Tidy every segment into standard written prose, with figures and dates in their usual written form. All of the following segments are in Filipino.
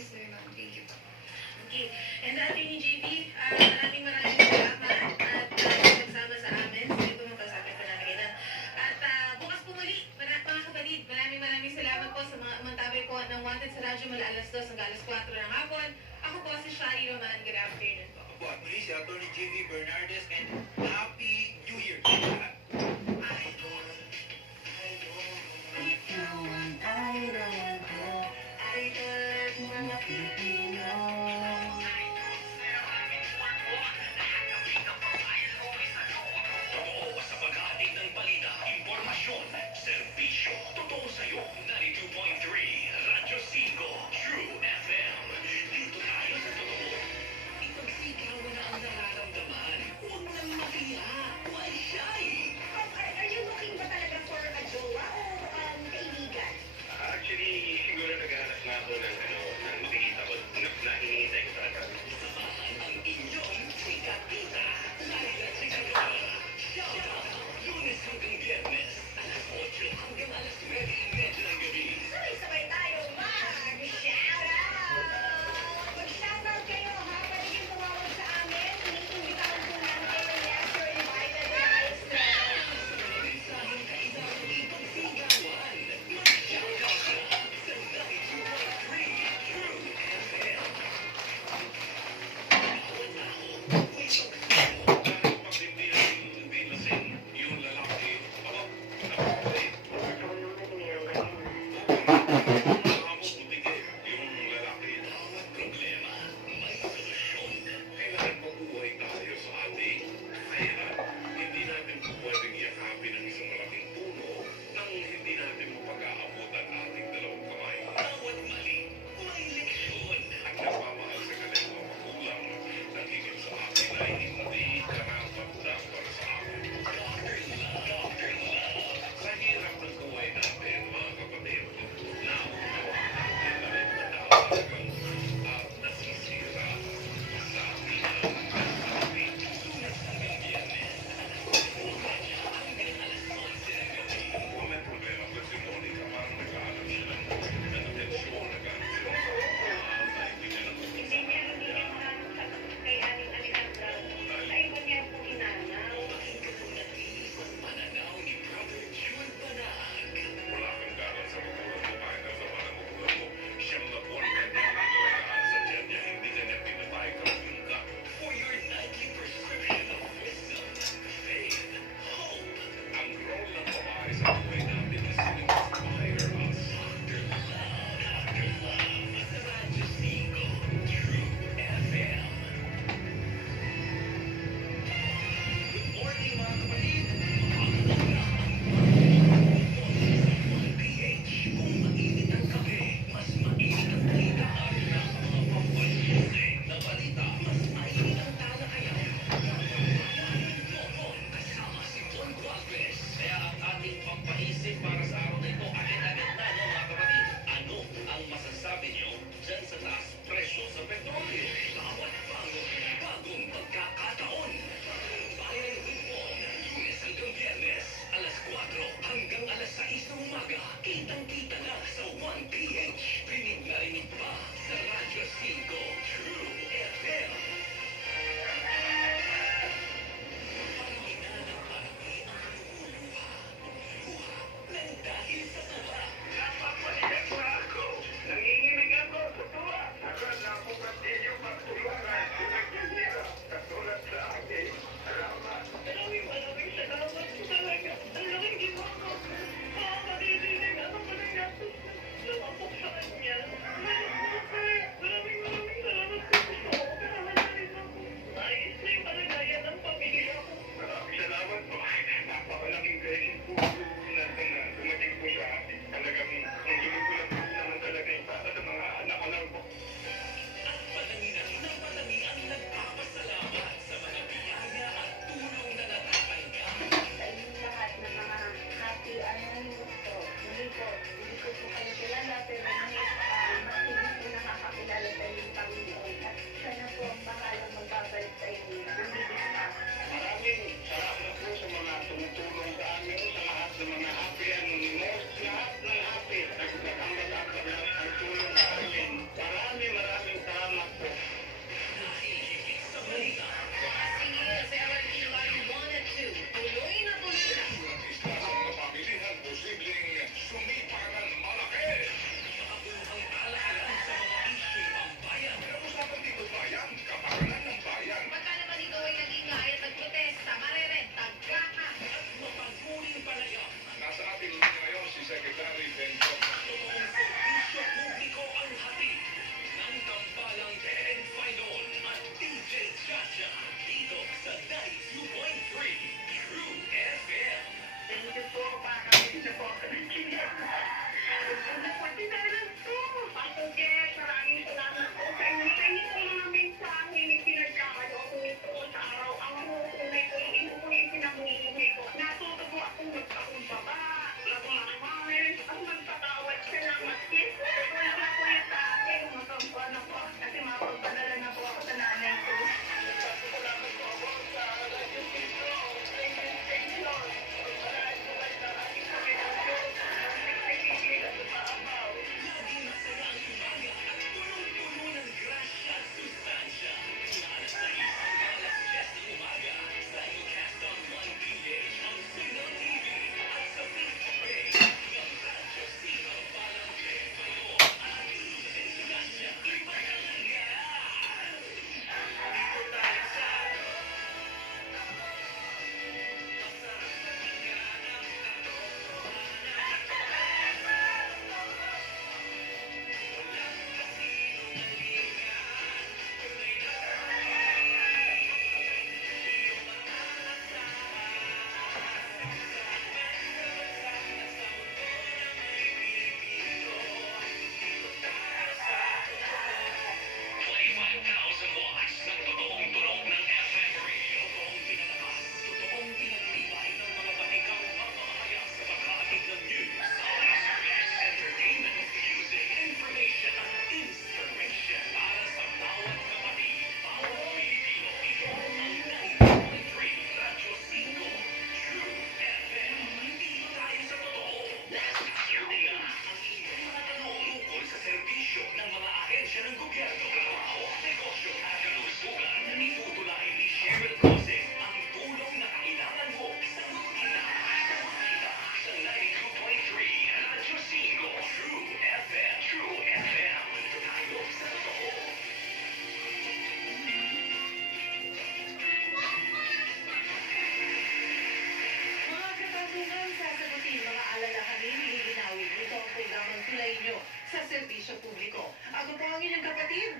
Yes, sir, ma'am. Thank you po. Okay. And Attorney JV, maraming salamat at nagsama sa amin sa ito mga pasapit ko namin kailan. At bukas po muli, mga kapatid, maraming salamat po sa mga umantabay po ng Wanted sa Radyo mula alas 2 hanggang alas 4 ng hapon. Ako po si Shari Roman. Good afternoon po. Ako at muli si Atty. JV Bernardes and Happy New Year sa lahat. Ikaw ang idol ko, idol ng mga Pilipino. Totoo sa paghahatid ng balita, impormasyon, serbisyo. Totoo sa'yo. 92.3 Radyo 5 True FM. Dito tayo sa totoo. Ipagsigaw mo na ang nararamdaman. Huwag nang makiya. Why shy?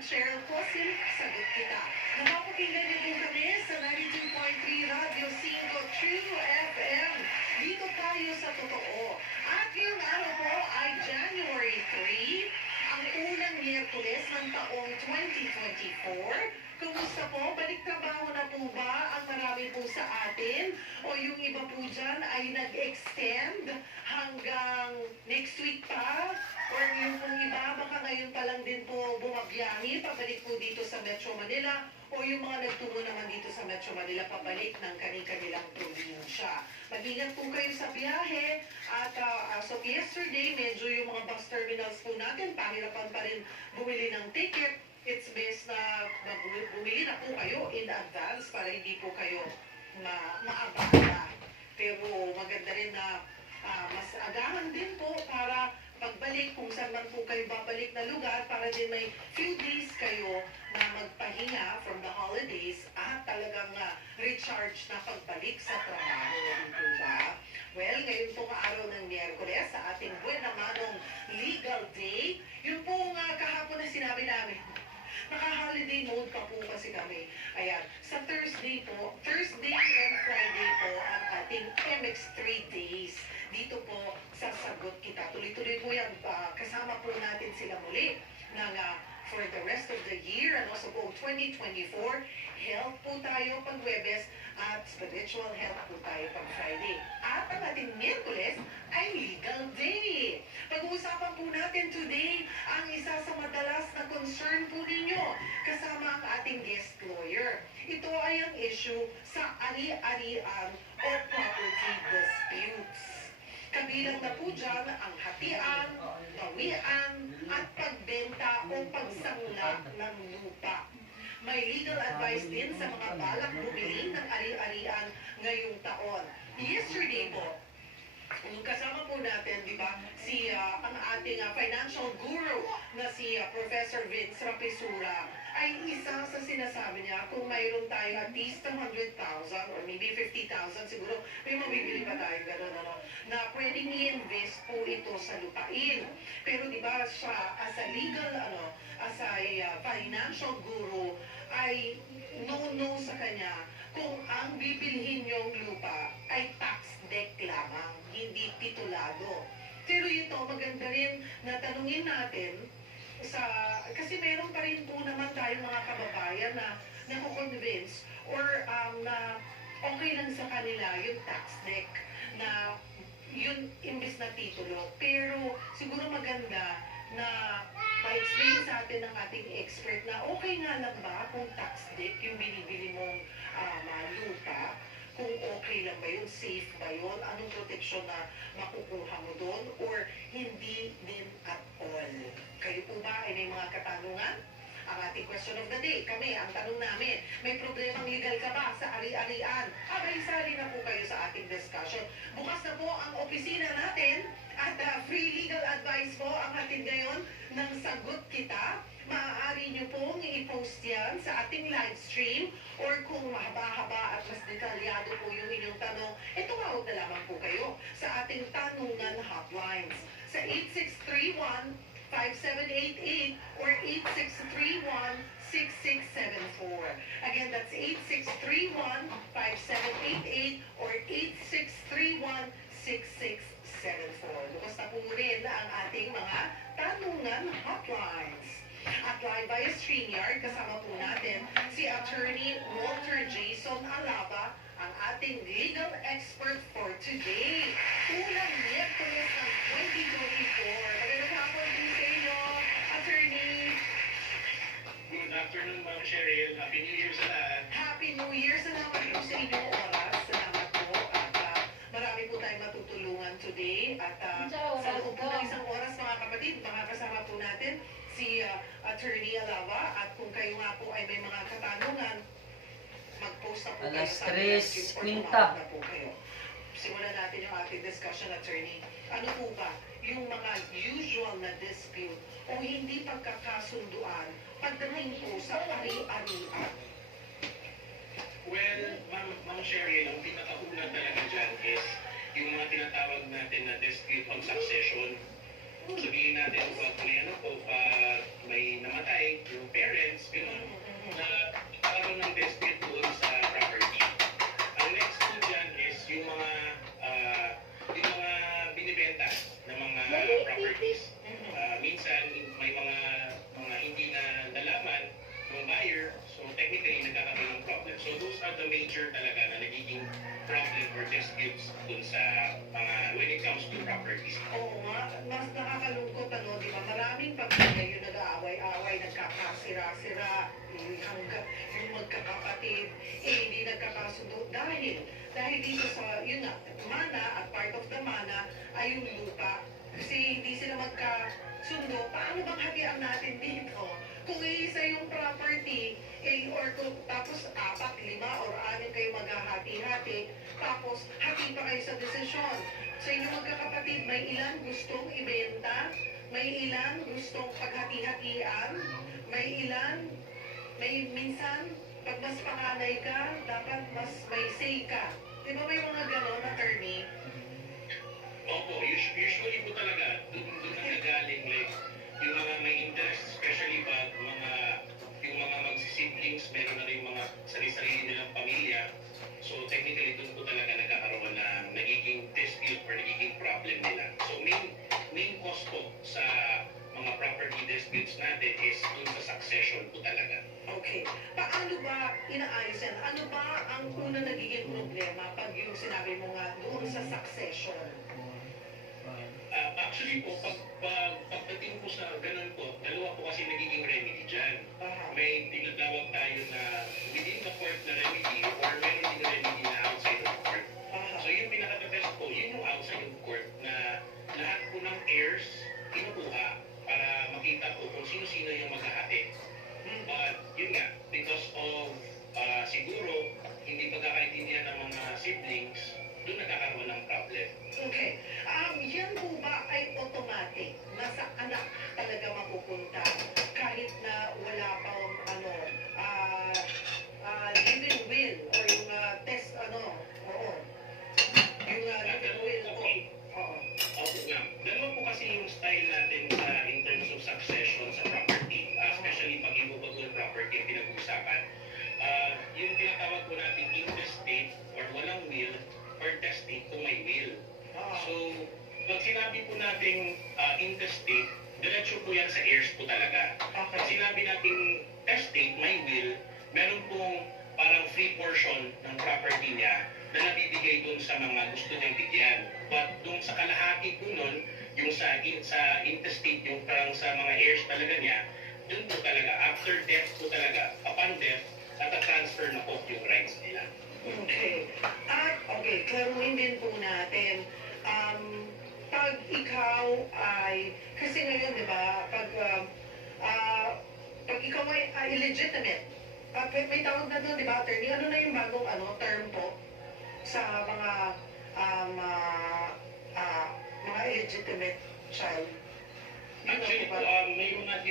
Cheryl Cosin, sagot kita. Napapakinggan niyo po kami sa 92.3 Radio 5 True FM. Dito tayo sa totoo. At ngayong araw po ay January 3, ang unang Miyerkules ng taong 2024. Kumusta po? Balik trabaho na po ba ang marami po sa atin? O yung iba po dyan ay nag-extend hanggang next week pa? Or yung pong iba, baka ngayon pa lang din po bumabiyahe, pabalik po dito sa Metro Manila? O yung mga nagtungo naman dito sa Metro Manila, pabalik ng kanilang probinsya. Mag-ingat po kayo sa biyahe. At as of yesterday, medyo yung mga bus terminals po natin, pahirapan pa rin bumili ng ticket. It's best na bumili na po kayo in advance para hindi po kayo maabala. Pero maganda rin na mas agahan din po para pagbalik kung saan man po kayo babalik na lugar para din may few days kayo na magpahinga from the holidays at talagang recharge na pagbalik sa trabaho. Dito ba? Well, ngayon pong araw ng Miyerkules sa ating Buena Manong Legal Day, yun pong kahapon na sinabi namin, naka-holiday mode pa po kasi kami. Ayan, sa Thursday and Friday po ang ating MX3 days. Dito po sa Sagot Kita. Tuloy-tuloy po yan. Kasama po natin sila muli ng, for the rest of the year and also po 2024. Health po tayo pag Webes at spiritual health po tayo pag Friday. At ang ating Miyerkules ay Legal Day. Pag-uusapan po natin today ang isa sa madalas na concern po ninyo kasama ang ating guest lawyer. Ito ay ang issue sa ari-arian o property disputes. Kabilang na po dyan ang hatian, bawian, at pagbenta o pagsangla ng lupa. May legal advice din sa mga balak bumili ng ari-arian ngayong taon. Yesterday po, yung kasama po natin, di ba, ang ating financial guru na si Professor Vince Rapisura ay isa sa sinasabi niya kung mayroon tayo at least 100,000 or maybe 50,000 siguro, may mabibili pa tayo gano'n, na pwedeng i-invest po ito sa lupain. Pero di ba siya as a legal, as a financial guru, ay no sa kanya kung ang bibilhin yung lupa ay tax deck lamang, hindi titulado. Pero ito, maganda rin na tanungin natin kasi meron pa rin po naman tayong mga kababayan na nakukonvince or na okay lang sa kanila yung tax deck na yun imbis na titulo. Pero siguro maganda na ma-explain sa atin ng ating expert na okay nga lang ba kung tax deck yung binibili mong lupa, kung okay lang ba yun, safe ba yun, anong proteksyon na makukuha mo doon, or hindi din at all. Kayo po ba ay may mga katanungan? Ang ating question of the day, kami, ang tanong namin, may problemang legal ka ba sa ari-arian? Abay, sali na po kayo sa ating discussion. Bukas na po ang opisina natin at free legal advice po ang hatid ngayon ng Sagot Kita. Maaari nyo pong i-post yan sa ating live stream or kung mahaba-haba at mas detalyado po yung inyong tanong, tumawag na lamang po kayo sa ating tanungan hotlines sa 8631-5788 or 8631-6674. Again, that's 8631-5788 or 8631-6674. Bukas na po rin ang ating mga tanungan hotlines. At live via StreamYard, kasama po natin si Attorney Walter Jason Alaba, ang ating legal expert for today. Unang Miyerkules ng 2024. Magandang hapon din sa inyo, Attorney. Good afternoon, Ma'am Cheryl. Happy New Year sa lahat. Happy New Year. Salamat po sa inyong oras. Salamat po. At marami po tayong matutulungan today. At sa loob po ng isang oras, mga kapatid, makakasama po natin si Attorney Alaba. At kung kayo nga po ay may mga katanungan, mag-post na po kayo Alas sa 3:50. na po kayo. Simulan natin yung ating discussion, Attorney. Ano po ba yung mga usual na dispute o hindi pagkakasunduan pagdating po sa ari-arian? Well, Ma'am Cheryl, ang pinakauna talaga dyan is yung mga tinatawag natin na dispute on succession. Sabihin natin pag may namatay yung parent, properties. Oo nga, mas nakakalungkot di ba? Maraming pamilya yung nag-aaway-aaway, nagkakasira-sira, yung magkakapatid, hindi nagkakasundo dahil dito sa, yun nga, mana at part of the mana ay yung lupa. Kasi hindi sila magkasundo, paano bang hatian natin dito? Kung iisa yung property, tapos 4, 5, or 6 kayo maghahati-hati, tapos hati pa kayo sa desisyon. Sa inyong magkakapatid, may ilan gustong ibenta, may ilan gustong paghati-hatian, may minsan, pag mas panganay ka, dapat mas may say ka. Di ba may mga gano'n, attorney? Opo, usually po talaga, doon nagagaling like, yung mga may interest, especially pag yung mga magsisiblings, meron na rin mga sarili-sarili nilang pamilya. So technically, doon po talaga nagkakaroon na nagiging dispute or nagiging problem nila. So main cause po sa mga property disputes natin is doon sa succession po talaga. Okay. Paano ba inaayos yan? Ano ba ang una nagiging problema pag yung sinabi mo nga doon sa succession? Actually po, pagdating po sa ganun po, dalawa po kasi nagiging remedy dyan. Aha. May tinatawag tayo na within the court na remedy or meron din remedy na outside of court. Aha. So yung pinaka-best po, yun yung outside of court na lahat po ng heirs kinukuha para makita po kung sino-sino yung maghahati. But yun nga, because of siguro hindi pagkakaintindihan ng mga siblings, doon nagkakaroon ng problem. Okay. Yan po ba ay automatic na sa anak talaga mapupunta kahit na wala pang living will or yung test oo. Yung living will po. Oo. Okay, ma'am. Dalawa po kasi yung style natin in terms of succession sa property, especially pag immovable property ang pinag-uusapan. Yung tinatawag po natin intestate or walang will or testate kung may will. So, pag sinabi po natin intestate, diretso po yan sa heirs po talaga. Pag Okay. sinabi natin estate, may will, meron pong parang free portion ng property niya na nabibigay dun sa mga gusto niyang bigyan. But dun sa kalahati po nun, yung sa intestate, yung parang sa mga heirs talaga niya, dun po talaga, after death po talaga, upon death, nata-transfer na po yung rights nila. Okay. Okay, klaruhin din po natin. Pag ikaw ay, kasi ngayon, di ba, pag ikaw ay illegitimate, may tawag na doon, di ba, attorney? Ano na yung bagong term po sa mga illegitimate child? Actually po, may mga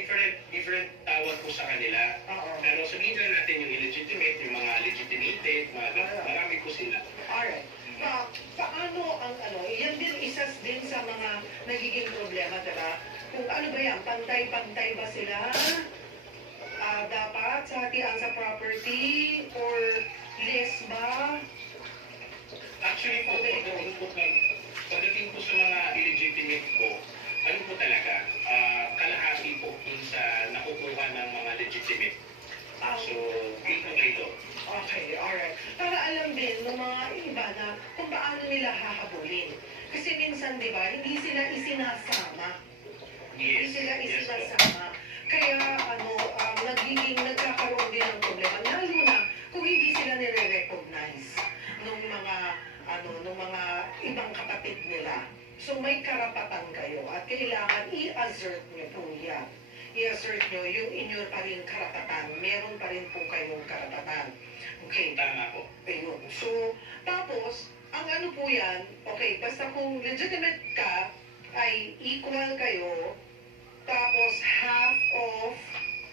different tawag po sa kanila. Oo. Pero sabihin lang natin yung illegitimate, yung mga legitimated, marami po sila. Alright. Paano ang yan din isa din sa mga nagiging problema, diba? Kung ano ba yan, pantay-pantay ba sila? Dapat sa hatian sa property or less ba? Actually po, pagdating po sa mga illegitimate po, ano po talaga, kalahati po dun sa nakukuha ng mga legitimate. So, dito kayo. Okay, alright. Para alam din ng mga iba na kung paano nila hahabulin. Kasi minsan, di ba, hindi sila isinasama. Hindi Yes, sila yes po. isinasama. Kaya, nagkakaroon din ng problema. Lalo na kung hindi sila nire-recognize ng mga ibang kapatid nila. So, may karapatan kayo at kailangan i-assert nyo po yan. I-assert nyo yung inyo pa rin karapatan. Meron pa rin po kayong karapatan. Okay. Tama po. Ayun. So, tapos, ang ano po yan, okay, basta kung legitimate ka, ay equal kayo, tapos half of,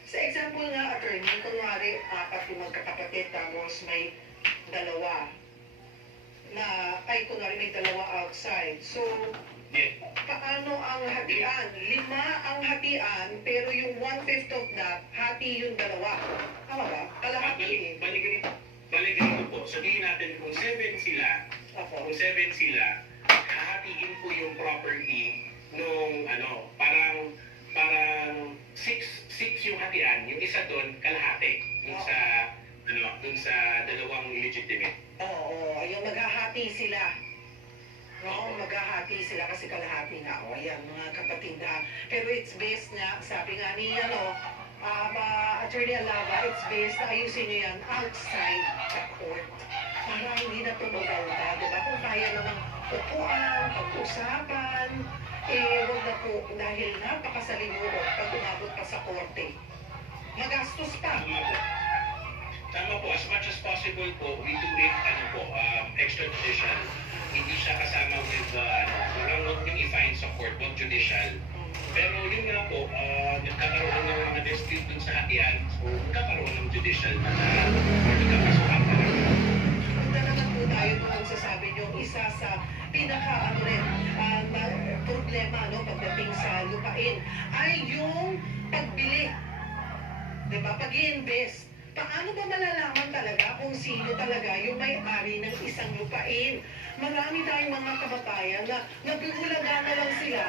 sa example nga, attorney, kunwari, 4 yung magkakapatid, tapos may 2, kunwari may 2 outside. So, Yes. paano ang hatian? 5 ang hatian, pero yung 1/5 of that, hati yung 2. Tama ba? Kalahati. Balik ganito po. Sabihin natin kung 7 sila, Ako. kung 7 sila, hahatiin po yung property nung parang 6 yung hatian, yung isa doon kalahati dun sa dalawang legitimate. Oo, yung maghahati sila. No, maghahati sila kasi kalahati nga. O, ayan, mga kapatid ha. Pero it's based nga, sabi nga ni, Attorney Alava, it's based, ayusin niyo yan, outside the court. Para hindi na tumulanda, di ba? Kung kaya namang upuan, pag-usapan, wag na po, dahil napakasalimuot pag umabot pa sa korte. Magastos pa. Tama po. Tama po. As much as possible po, we do it, extrajudicial. Hindi siya kasama with, huwag niyong i-fine sa court, wag judicial. Pero yun nga po, nagkakaroon ng mga dispute dun sa hatian, so nagkakaroon ng judicial na nagkakasuhan talaga. Punta naman po tayo doon sa sabi niyo, isa sa problema pagdating sa lupain ay yung pagbili. Diba? Pag-i-invest. Paano ba malalaman talaga kung sino talaga yung may-ari ng isang lupain? Marami tayong mga kababayan na nagugulaga na lang sila.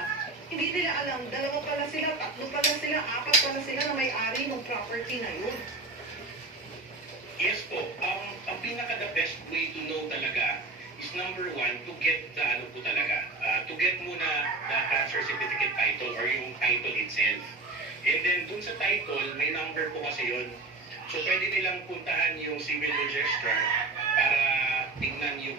Hindi nila alam, 2 pala sila, 3 pala sila, 4 pala sila na may-ari ng property na yun. Yes po, ang pinaka-the best way to know talaga is number 1, to get the to get muna the transfer certificate title or yung title itself. And then dun sa title, may number po kasi yun. So pwede nilang puntahan yung civil registrar para tingnan yung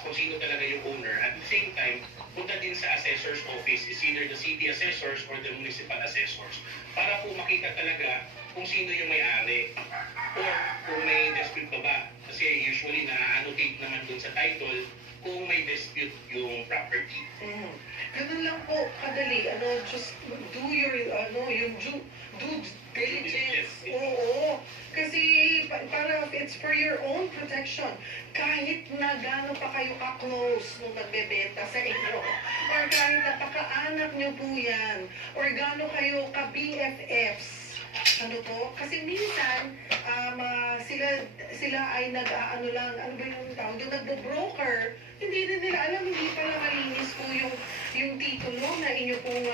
kung sino talaga yung owner. At the same time, punta din sa assessor's office, is either the city assessors or the municipal assessors, para po makita talaga kung sino yung may-ari or kung may dispute pa ba. Kasi usually na-annotate naman dun sa title kung may dispute yung property. Ganun lang po, kadali. Just do your, yung due diligence. Oo. Kasi para it's for your own protection. Kahit na gano'n pa kayo ka-close nung nagbebenta sa inyo, or kahit napaka-anak nyo po yan, or gano'n kayo ka-BFFs, kasi minsan, sila ay nag-ano lang, ano ba yung tawag doon, nagbo-broker, hindi rin nila alam, hindi pala malinis po yung titulo na inyo pong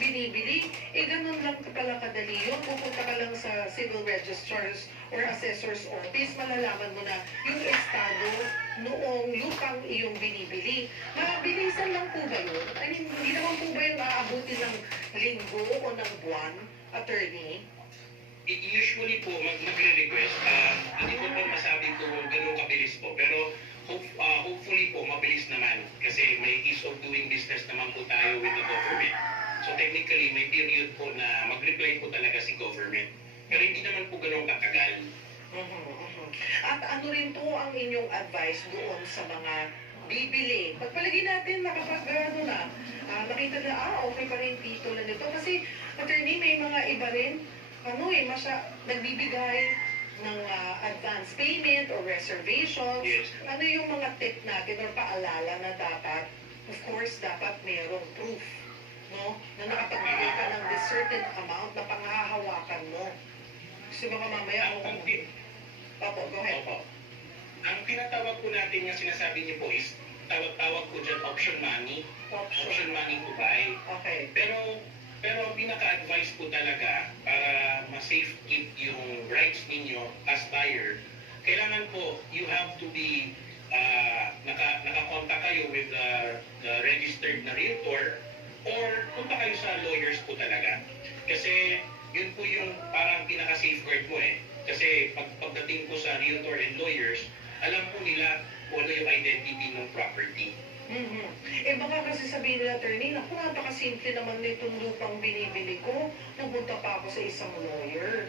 binibili. Ganun lang pala kadali yun. Pupunta ka lang sa civil registrars or assessor's office, malalaman mo na yung estado noong lupang iyong binibili. Mabilisan lang po ba yun? I mean, hindi naman po ba yung aabutin ng linggo o ng buwan, attorney? Usually po, magre-request. Hindi ko pa masabi kung gano'ng kabilis po. Pero hopefully po, mabilis naman. Kasi may ease of doing business naman po tayo with the government. So technically, may period po na mag-reply po talaga si government. Pero hindi naman po gano'ng katagal. At ano rin po ang inyong advice doon sa mga bibili? Pagpalagay natin na kapag nakita na, okay pa rin titulo nito. Kasi, attorney, may mga iba rin, nagbibigay ng advance payment or reservations. Yes. Ano yung mga tip natin or paalala na dapat, of course, dapat mayroong proof, no? Na nakapagbigay ka ng this certain amount na panghahawakan mo. Kasi baka mamaya, Papo, go ahead. Opo. Ang tinatawag po natin yung sinasabi niyo po is, tawag po dyan option money. Option money to buy. Okay. Pero ang pinaka-advice po talaga para ma-safe keep yung rights ninyo as buyer, kailangan po you have to be naka-contact kayo with the registered na realtor or punta kayo sa lawyers po talaga. Kasi yun po yung parang pinaka-safeguard mo eh. Kasi pagdating po sa realtor and lawyers, alam po nila kung ano yung identity ng property. Baka kasi sabihin nila, attorney, naku, napakasimple naman nitong lupang binibili ko. Napunta pa ako sa isang lawyer.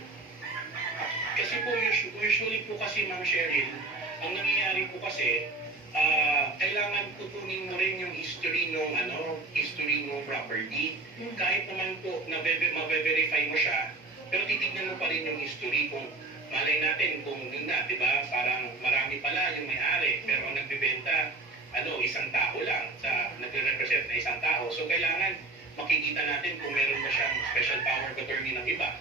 Kasi po, usually po kasi, Ma'am Cheryl, ang nangyayari po kasi, kailangan kukunin mo rin yung history ng property. Kahit naman po, mabe-verify mo siya, pero titignan mo pa rin yung history kung malay natin kung yun na, di ba? Parang marami pala yung may-ari, pero ang nagbebenta, isang tao lang sa nagre-represent na isang tao. So kailangan makikita natin kung meron na siyang special power of attorney ng iba.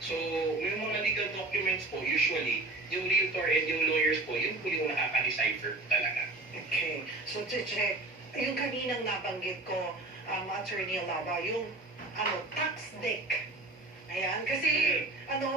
So may mga legal documents po, usually, yung realtor and yung lawyers po, yun po yung nakaka-decipher talaga. Okay. So, check. Yung kaninang nabanggit ko, Attorney Alava, yung tax deck. Ayan. Kasi,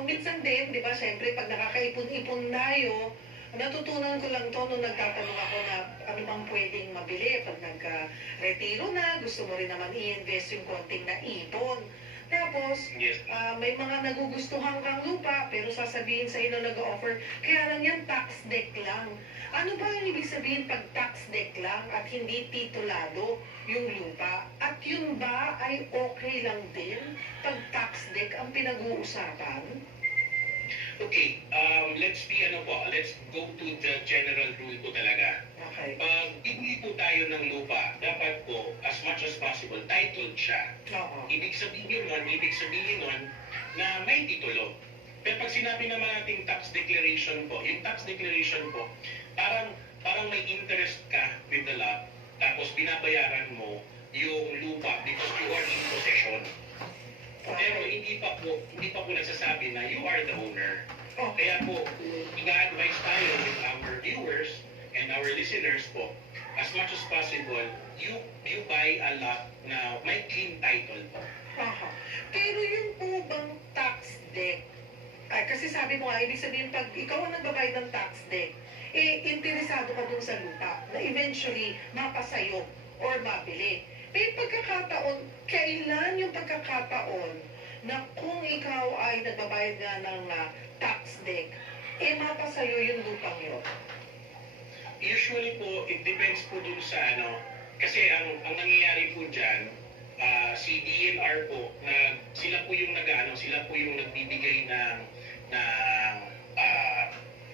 minsan din, di ba, syempre, pag nakakaipon-ipon tayo, Natutunan ko lang to nung nagtatanong ako na ano bang pwedeng mabili pag nagka-retiro na, gusto mo rin naman i-invest yung konting na ipon. Tapos, Yes. may mga nagugustuhan kang lupa, pero sasabihin sa'yo na nag-offer, kaya lang yan tax deck lang. Ano ba yung ibig sabihin pag tax deck lang at hindi titulado yung lupa? At yun ba ay okay lang din pag tax deck ang pinag-uusapan? Okay, let's go to the general rule po talaga. Okay. Pag bibili po tayo ng lupa, dapat po, as much as possible, titled siya. Oo. Ibig sabihin nun na may titulo. Pero pag sinabi naman nating tax declaration po, yung tax declaration po, parang may interest ka with the lot, tapos binabayaran mo yung lupa because you are in possession. Pero hindi pa po nagsasabi na you are the owner. Okay. Kaya po, ina-advise tayo with our viewers and our listeners po, as much as possible, you buy a lot na may clean title po. Aha. Pero yung po bang tax deck, kasi sabi mo nga, ibig sabihin pag ikaw ang nagbabayad ng tax deck, interesado ka dun sa lupa na eventually mapasayo or mabili. May pagkakataon, kailan yung pagkakataon na kung ikaw ay nagbabayad nga ng tax deck, mapasayo yung lupang yun? Usually po, it depends po dun sa kasi ang nangyayari po dyan, si DNR po, sila po yung nagbibigay ng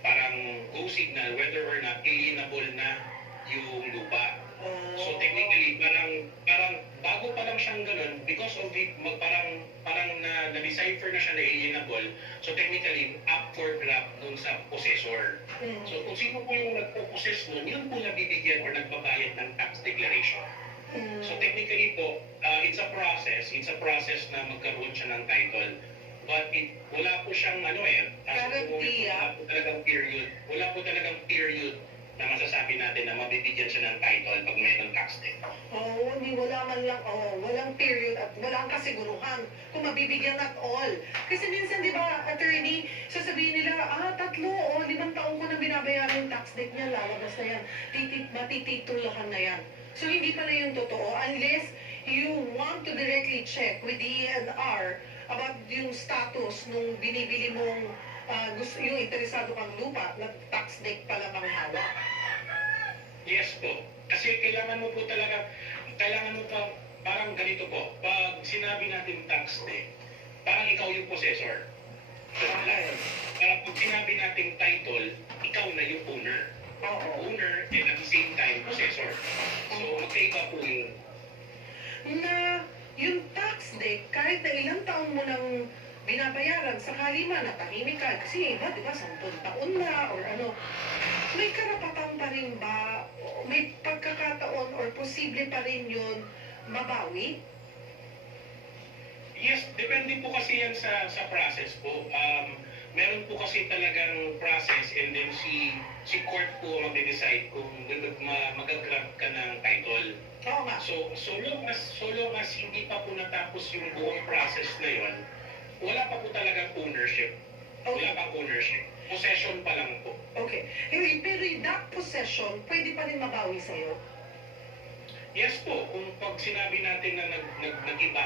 parang go signal whether or not alienable na yung lupa. So technically, parang bago pa lang siyang ganun, because of it, parang na-decipher na siya na alienable, so technically, up for grab dun sa possessor. So kung sino po yung nagpo-possess nun, yun po nabibigyan or nagbabayad ng tax declaration. So technically po, it's a process na magkaroon siya ng title. But wala po siyang Guarantee, wala po talagang period na masasabi natin na mabibigyan siya ng title pag mayroong tax deck. Walang period at walang kasiguruhan kung mabibigyan at all. Kasi minsan, di ba, attorney, sasabihin nila, 3 o 5 taon ko na binabayaran yung tax deck niya, lalabas na yan, matititulahan na yan. So, hindi pala yung totoo unless you want to directly check with DNR about yung status nung binibili mong yung interesado kang lupa na tax deck pala ang hawak. Yes po. Kasi kailangan mo parang ganito po, pag sinabi natin tax deck, parang ikaw yung possessor. Okay. Pag sinabi nating title, ikaw na yung owner. Oo. Owner and at the same time, possessor. So, magkaiba po yun. Na yung tax deck, kahit na ilang taon mo nang binabayaran, sakali man natahimik ka, kasi iba, di ba, 10 taon na, or may karapatan pa rin ba, may pagkakataon, or posible pa rin yun mabawi? Yes, depende po kasi yan sa process po. Meron po kasi talagang process and then si court po mag-decide kung mag-grant ka ng title. Oo nga. So long as hindi pa po natapos yung buong process na yon, wala pa po talagang ownership. Wala pang ownership. Possession pa lang po. Okay. Pero yung that possession, pwede pa rin mabawi sa'yo? Yes po, kung pag sinabi natin na nag-iba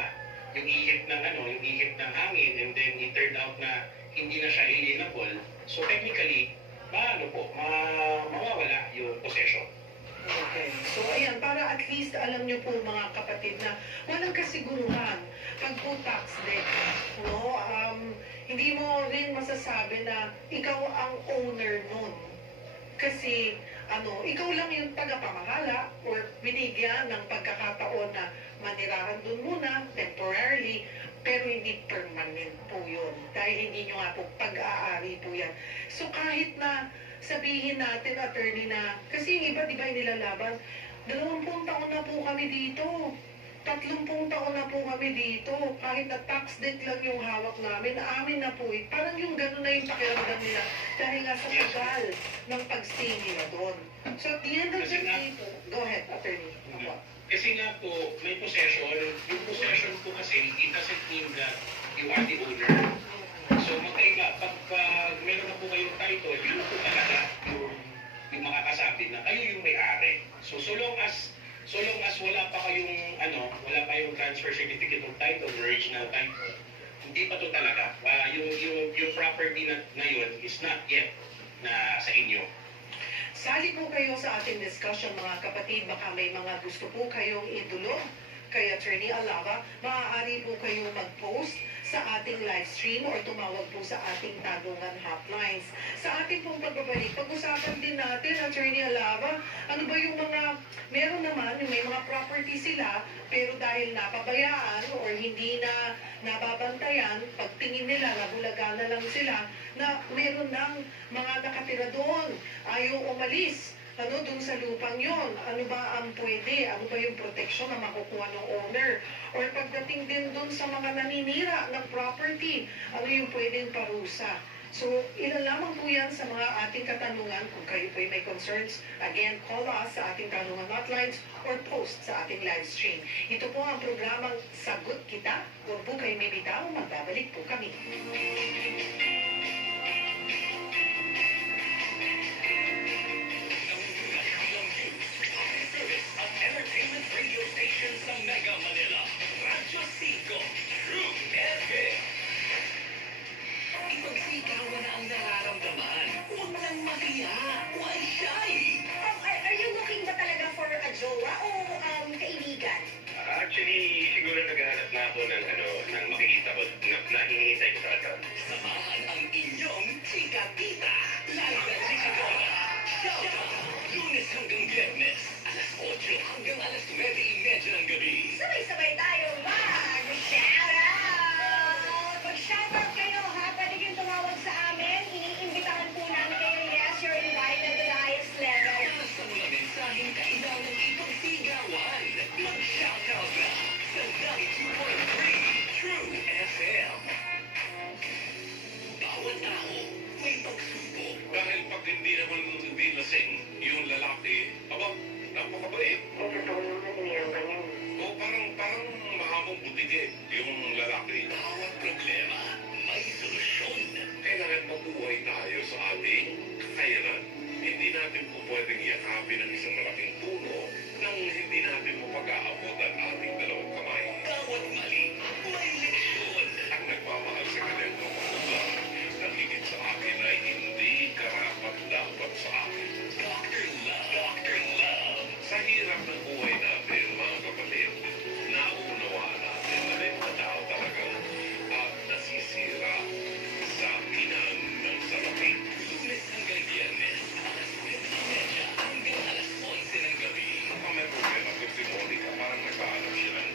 yung ihip ng hangin and then it turned out na hindi na siya alienable, so technically, mawawala yung possession. Okay. So, ayan, para at least alam niyo po mga kapatid na walang kasiguruhan pag po tax deck, hindi mo rin masasabi na ikaw ang owner nun. Kasi, ikaw lang yung tagapamahala or binigyan ng pagkakataon na manirahan dun muna, temporarily, pero hindi permanent po yun. Dahil hindi nyo nga po pag-aari po yan. So, kahit na sabihin natin, attorney, na kasi yung iba, di ba, nilalaban, 20 taon na po kami dito. 30 taon na po kami dito. Kahit na tax debt lang yung hawak namin, amin na po eh. Parang yung gano'n na yung pakiramdam nila dahil nga sa tagal ng pag-stay nila doon. So, at the end of the day, go ahead, attorney. Kasi nga po, may possession. Yung possession po kasi, it doesn't mean that you are the owner. So magkaiba, pag meron na po kayong title, yun na po talaga yung So long as wala pa kayong wala pa yung transfer certificate of title, original title, hindi pa to talaga. Yung property na yun is not yet na sa inyo. Sali po kayo sa ating discussion mga kapatid. Baka may mga gusto po kayong idulog kay Attorney Alava. Maaari po kayong mag-post sa ating live stream or tumawag po sa ating tanungan hotlines. Sa ating pong pagbabalik, pag-usapan din natin, Attorney Alava, ano ba yung mga, meron naman, yung may mga property sila, pero dahil napabayaan or hindi na nababantayan, pagtingin nila, nabulaga na lang sila, na meron ng mga nakatira doon, ayaw umalis. Dun sa lupang yon, ano ba ang pwede? Ano ba yung proteksyon na makukuha ng owner? Or pagdating din dun sa mga naninira ng property, ano yung pwedeng parusa? So, ilan lamang po yan sa mga ating katanungan. Kung kayo po may concerns, again, call us sa ating tanungan hotlines or post sa ating live stream. Ito po ang programang Sagot Kita. Kung po kayo may bitaw, magbabalik po kami. Entertainment radio station sa Mega Manila. Radyo 5, True FM. Ipagsigawan na ang nararamdaman. Huwag lang mahiya. Why shy? Are you looking ba talaga for a jowa o kaibigan? Actually, siguro naghahanap na ako ng makikita ko na hinihintay ko talaga. Samahan ang inyong chika-tita. Live na chika-tita. Shout out. Lunes hanggang Biyernes. Alas 8 hanggang alas 9:30 ng gabi. Sabay-sabay tayo mag-shoutout! Mag-shoutout kayo ha! Pwede kayong tumawag sa amin. Iniimbitahan po namin kayo. Yes, you're invited to the highest level. Basta mga mensaheng kailangan ng ipagsigawan. Mag-shoutout na sa 92.3 True FM. Bawat tao may pagsubok. Dahil pag hindi naman hindi lasing, yung lalaki, napakabait. O parang mahamong butike yung lalaki. Bawat problema may solusyon. Kailangan mabuhay tayo sa ating kakayanan. Hindi natin po pwedeng yakapin ang isang malaking puno nang hindi natin mapag-aabot ang ating dalawang kamay. Bawat mali may leksyon. Ang nagmamahal sa kanyang kapatid na higit sa akin ay hindi karapat-dapat sa akin. Dr. Love. Dr. Love. Sa hirap ng buhay natin, mga kapatid, naunawaan natin na may mga tao talagang nasisira sa pinang ng salapi. Lunes hanggang Biyernes. Alas 9:30 hanggang alas 11 ng gabi. Ang may problema ko si Monica, parang nagkahanap siya ng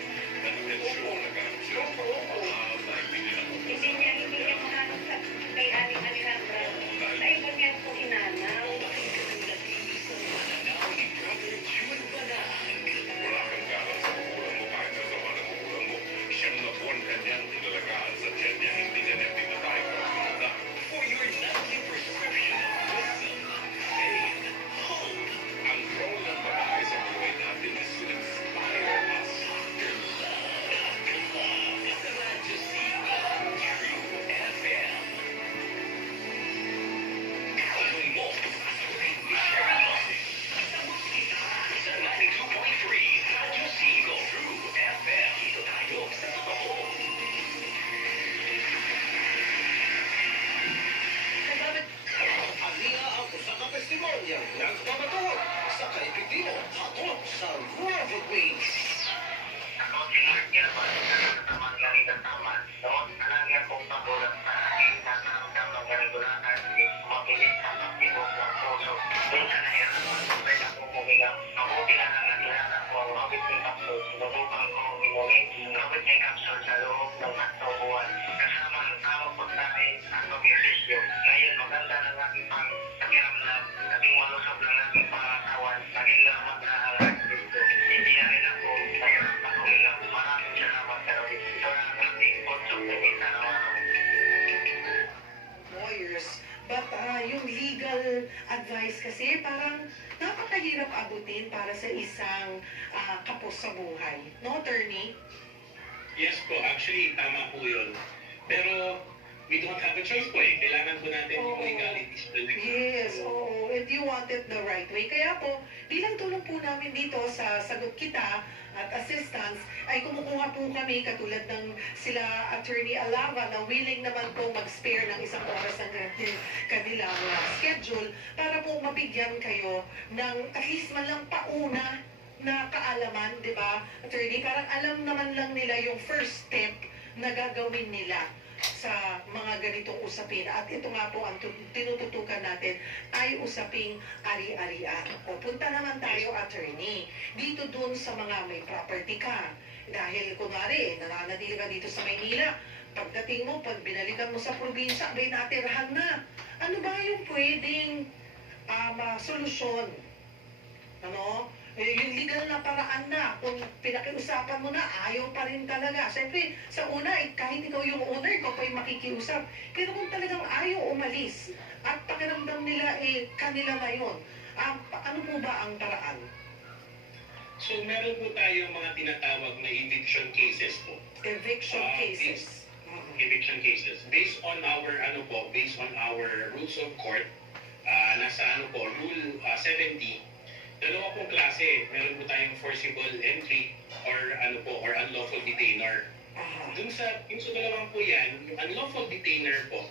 atensyon, nagkahanap siya ng pagmamahal, na hindi nila Hindi niya mahanap sa kay Aling Alejandra. Sa iba niya po inanaw. Pakinggan ang nag-iisang mananaw ni Brother June Banag. wala kang galang sa magulang mo kahit sa sama ng magulang mo. Siyang na buwan kanyang inalagaan sa tiyan niya, hindi niya na pinatay para pinata. For your nightly prescription of wisdom, faith, hope. Ang role ng babae sa buhay natin is to inspire us. Dr. Love. Dr. Love. Sa Radyo 5, True FM. Tanong mo, sasagutin ni Sherry Lawson. Sagot kita sa 92.3 Radyo 5, True FM. Dito tayo sa totoo. Halina ang usa ka festival yang nagpamatuhod sa kaipitino hatod sa River Queens. Ako si Mark Gilman, nagtatamang galing ng taman. Noon, alagyan kong pagulang sa akin na naramdaman ng regulatan makinig sa pagtibok ng puso. Minsan nahirapan, pwede akong humigang. Mabuti na lang nakilala ko ang Robitin Capsule. Sinubukan ko inulit Robitin Capsule sa loob ng 8 buwan. Kasama ang tamang pagkain at pag-ehersisyo. Ngayon, maganda ng aking pakiramdam. Naging malusog ng aking pangatawan. Naging lamang na ang aking gusto. Hindi na rin ako nahirapan humigang. Maraming salamat sa Robit. Ito na ang ating punsok na araw-araw. Lawyers. But yung legal advice kasi parang napakahirap abutin para sa isang kapos sa buhay. No, attorney? Yes po, actually, tama po yun. Pero, we don't have a choice po eh. Kailangan po natin yung legalities. Yes, oo. And you want it the right way. Kaya po, bilang tulong po namin dito sa Sagot Kita at assistance, ay kumukuha po kami katulad ng sila Attorney Alava na willing naman po mag-spare ng isang oras ng kanilang schedule para po mabigyan kayo ng at least man lang pauna na kaalaman, di ba? Attorney, parang alam naman lang nila yung first step na gagawin nila sa mga ganitong usapin. At ito nga po ang tinututukan natin ay usaping ari-arian. O punta naman tayo, attorney, dito dun sa mga may property ka. Dahil kunwari, nananatili ka dito sa Maynila, pagdating mo, pag binalikan mo sa probinsya, may natirahan na. Ano ba yung pwedeng solusyon? Ano? Yung legal na paraan na, kung pinakiusapan mo na, ayaw pa rin talaga. Siyempre, sa una, kahit ikaw yung owner, ikaw pa yung makikiusap. Pero kung talagang ayaw umalis, at pakiramdam nila, kanila na yun, ano po ba ang paraan? So meron po tayong mga tinatawag na eviction cases po. Eviction cases. Eviction cases. Based on our rules of court, nasa Rule 70, dalawa pong klase. Meron po tayong forcible entry or unlawful detainer. Yung sa dalawang po yan, yung unlawful detainer po,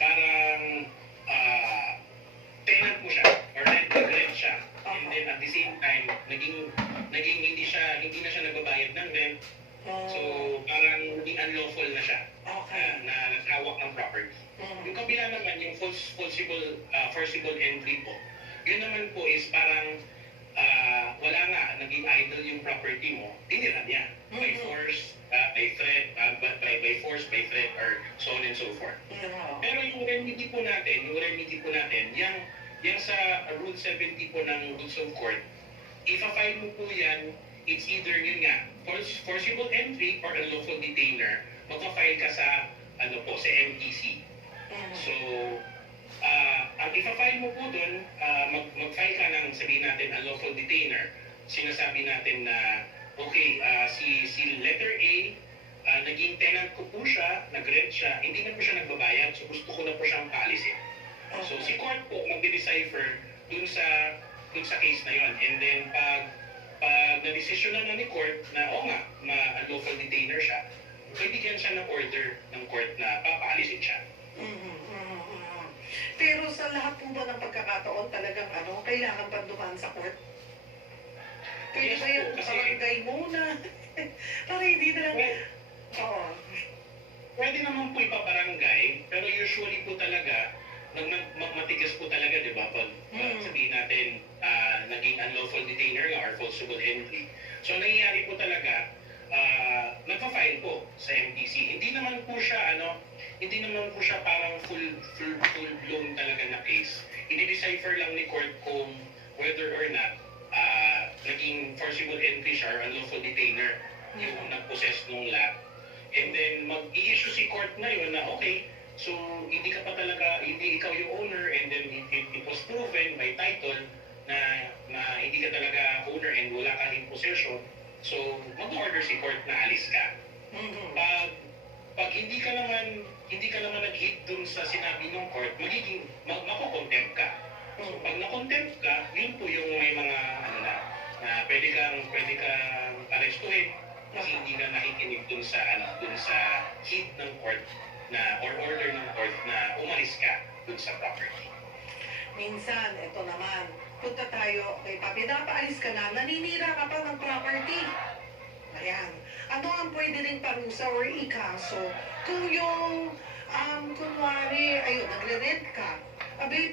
parang tenant po siya or rent siya. And then at the same time, naging hindi na siya nagbabayad ng rent. So parang naging unlawful na siya. Na nagkawak ng property. Yung kabila naman, yung forcible entry po, yun naman po is parang wala nga, naging idle yung property mo, tinira niya. By force, by threat, by force, by threat, or so on and so forth. Pero yung remedy po natin, yung sa Rule 70 po ng Rules of Court, ipa-file mo po yan, it's either yun nga, forcible entry or unlawful detainer, magpa-file ka sa sa MTC. So, ang ipa-file mo po doon, mag-file ka ng, sabihin natin, unlawful detainer. Sinasabi natin na, okay, si letter A, naging tenant ko po siya, nag-rent siya, hindi na po siya nagbabayad, so gusto ko na po siyang paalisin. So, si court po, mag-decipher dun sa case na yon. And then, pag na-decision na ni court na, unlawful detainer siya, bigyan siya ng order ng court na papaalisin siya. Pero sa lahat po ba ng pagkakataon talagang kailangan pa dumaan sa court? Pwede Yes ba yung po, kasi- barangay muna? Para hindi na lang... Oo. Pwede naman po ipabarangay, pero usually po talaga, matigas po talaga, di ba? Pag sabihin natin, naging unlawful detainer nga or forcible entry. So, nangyayari po talaga, nagpa-file po sa MTC. Hindi naman po siya parang full-blown talaga na case. I-decipher lang ni court kung whether or not naging forcible entry siya or unlawful detainer yung nag-possess ng lot. And then mag-i-issue si court ngayon na okay, so hindi ikaw yung owner, and then it was proven by title na hindi ka talaga owner and wala kang in possession. So mag-order si court na alis ka. Pag hindi ka naman nag-hit dun sa sinabi ng court, mako-contempt ka. So pag na-contempt ka, yun po yung may mga na pwede kang arrestuhin kasi hindi ka nakikinig dun sa hit ng court na or order ng court na umalis ka dun sa property. Minsan, ito naman, punta tayo kay Papi, napaalis ka na, naninira ka pa ng property. Ayan. Ano ang pwede ring parusa or ikaso kung yung, kunwari, nagre-rent ka, abay,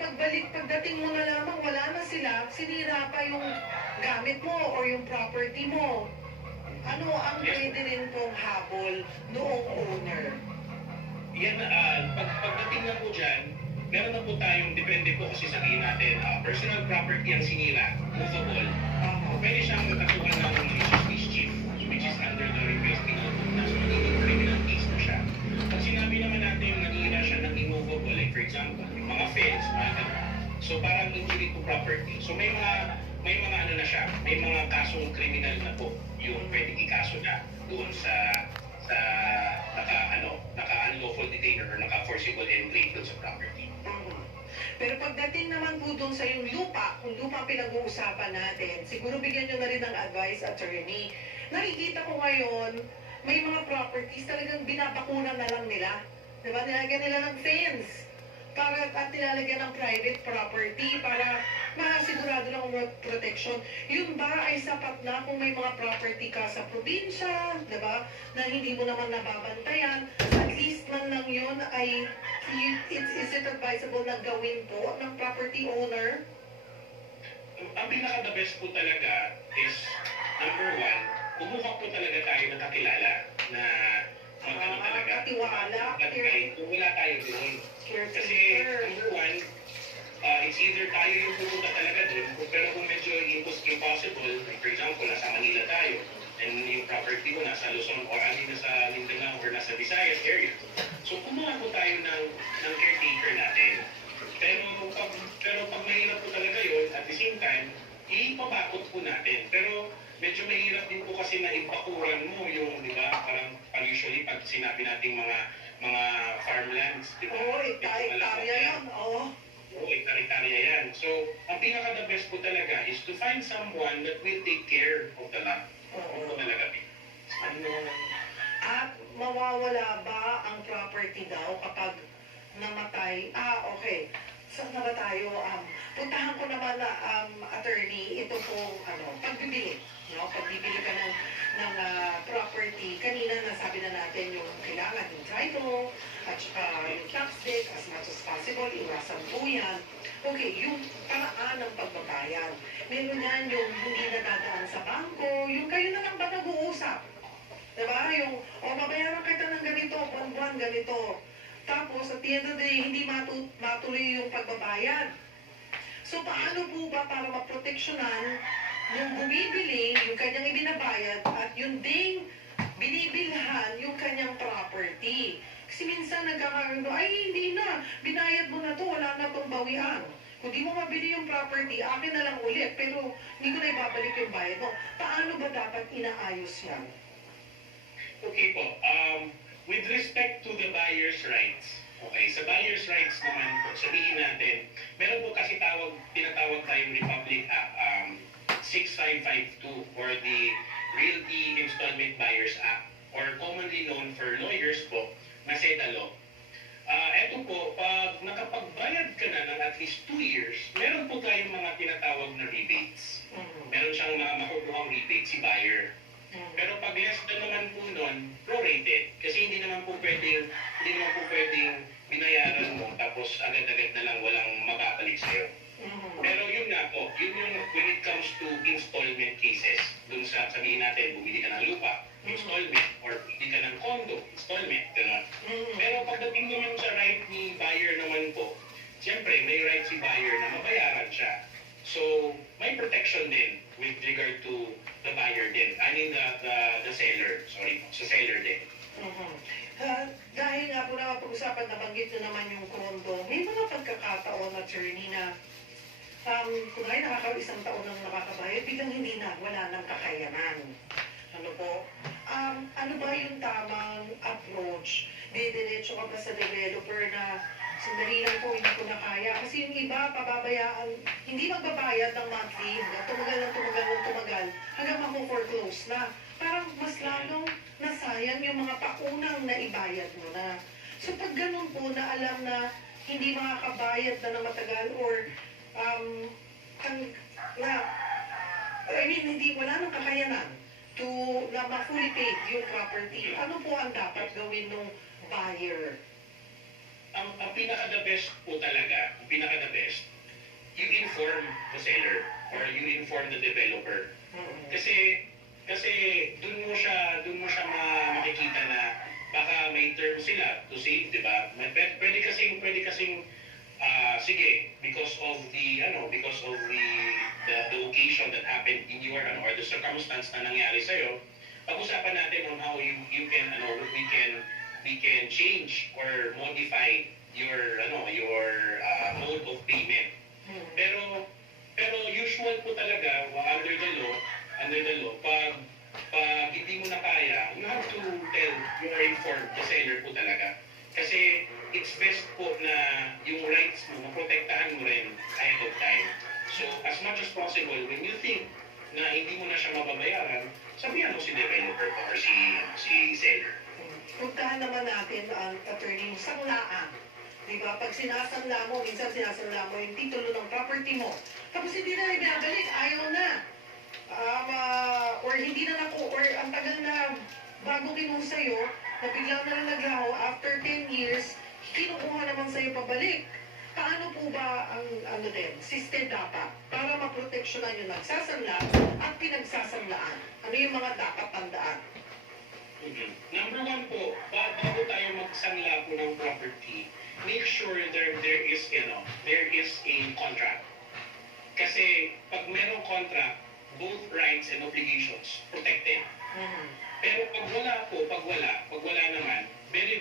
pagdating mo na lamang, wala na sila, sinira pa yung gamit mo or yung property mo. Ano ang pwede rin pong habol noong owner? Yan, pagdating na po dyan, meron na po tayong, depende po kasi sabihin natin, personal property ang sinira, movable. Pwede siyang magkatuan ng malicious mischief, which is under the request penal code na, so magiging criminal case na siya. Pag sinabi naman natin, nanira siya ng immovable, like for example, yung mga fence, mga ganun. So parang injury to property. So may mga kasong criminal na po yung pwedeng ikaso na doon sa naka-unlawful detainer or naka-forcible entry doon sa property. Pero pagdating naman po doon sa yung lupa, kung lupa ang pinag-uusapan natin, siguro bigyan nyo na rin ng advice, attorney. Nakikita ko ngayon, may mga properties talagang binabakuran na lang nila. Diba? Nilagyan nila ng fence at nilalagyan ng private property para makasigurado lang ang protection. Yun ba ay sapat na kung may mga property ka sa probinsya, diba? Na hindi mo naman nababantayan, at least man lang yun ay is it advisable na gawin po ng property owner? Ang pinaka-the best po talaga is, number one, bumuha po talaga tayo ng kakilala na magkano talaga. Katiwala. Kung wala tayo doon. Kasi, Caretaker. number one, it's either tayo yung pupunta talaga doon, pero kung medyo impossible, like for example, nasa Manila tayo, and yung property mo nasa Luzon or nasa Mindanao or nasa Visayas area. So, kumuha po tayo ng caretaker natin. Pero pag mahirap po talaga yun, at the same time, ipabakot po natin. Pero medyo mahirap din po kasi na ipakuran mo yung, di ba, parang usually pag sinabi nating mga farmlands, di ba? Oo, hektarya yan. Oo. Oo, hektarya yan. So, ang pinaka-the best po talaga is to find someone that will take care of the land. Oo. Ano talaga? Ano? At mawawala ba ang property daw kapag namatay? Okay. Saan na ba tayo? Puntahan ko naman na attorney, ito pong pagbibili. No? Pagbibili ka ng property. Kanina nasabi na natin yung kailangan yung title at saka yung tax deed as much as possible. Iwasan po yan. Okay, yung paraan ng pagbabayad. Meron yan yung hindi nadadaan sa bangko. Yung kayo na lang ba nag-uusap? Diba? Yung, mabayaran kita ng ganito, buwan-buwan ganito. Tapos, at the end of the day, hindi matuloy yung pagbabayad. So, paano po ba para maproteksyonan yung bumibili, yung kanyang ibinabayad, at yung ding binibilhan yung kanyang property? Kasi minsan nagkakaroon, ay hindi na, binayad mo na to, wala na tong bawian. Kung di mo mabili yung property, akin na lang ulit, pero hindi ko na ibabalik yung bayad mo. Paano ba dapat inaayos yan? Okay po. With respect to the buyer's rights, okay, sa buyer's rights naman po, sabihin natin, meron po kasi tinatawag tayong Republic Act 6552 or the Realty Installment Buyers Act or commonly known for lawyers po na SEDA law. Eto po, pag nakapagbayad ka na ng at least 2 years, meron po tayong mga tinatawag na rebates. Meron siyang mga makukuhang rebate si buyer. Pero pag less than naman po nun, prorated. Kasi hindi naman po pwedeng binayaran mo tapos agad-agad na lang walang mababalik sa'yo. Pero yun nga po, yun yung when it comes to installment cases, dun sa sabihin natin, bumili ka ng lupa, installment, or bumili ka ng condo, installment, gano'n. Pero pagdating naman sa right ni buyer naman po, siyempre may right si buyer na mabayaran siya. So, may protection din with regard to the buyer din. I mean, the seller. Sorry, sa seller din. Dahil nga po na pag-usapan, nabanggit na naman yung condo, may mga pagkakataon, attorney, na kunwari nakaka-isang taon nang nakakabayad, biglang hindi na, wala nang kakayanan. Ano po? Ano ba yung tamang approach? Didiretso ka ba sa developer na sandali lang po, hindi ko na kaya. Kasi yung iba, pababayaan, hindi magbabayad ng monthly, tumagal, hanggang mako-foreclose na. Parang mas lalong nasayang yung mga paunang na ibayad mo na. So pag ganun po na alam na hindi makakabayad na ng matagal or wala nang kakayanan na ma-fully paid yung property, ano po ang dapat gawin ng buyer? Ang pinaka-the best po talaga, you inform the seller or you inform the developer. Kasi dun mo siya makikita na baka may term sila to save, di ba? Pwede kasing sige, because of the occasion that happened in your or the circumstance na nangyari sa'yo, pag-usapan natin on how we can change or modify your mode of payment. Pero usual po talaga under the law, pag hindi mo na kaya, you have to tell your informed the seller po talaga. Kasi it's best po na yung rights mo, maprotektahan mo rin ahead of time. So, as much as possible, when you think na hindi mo na siya mababayaran, sabihan mo si developer or si seller. Puntahan naman natin ang attorney sanglaan. Diba? Pag sinasangla mo, minsan sinasangla mo yung titulo ng property mo. Tapos hindi na ibinabalik, ayaw na. Or hindi na or ang tagal na bago kinuha sa'yo, na biglang na lang naglaho, after 10 years, kinukuha naman sa'yo pabalik. Paano po ba ang system dapat para maproteksyonan yung nagsasangla at pinagsasanglaan? Ano yung mga dapat tandaan? Number one po, bago tayo magsangla po ng property, make sure there is a contract. Kasi pag merong contract, both rights and obligations protected. Pero pag wala naman, very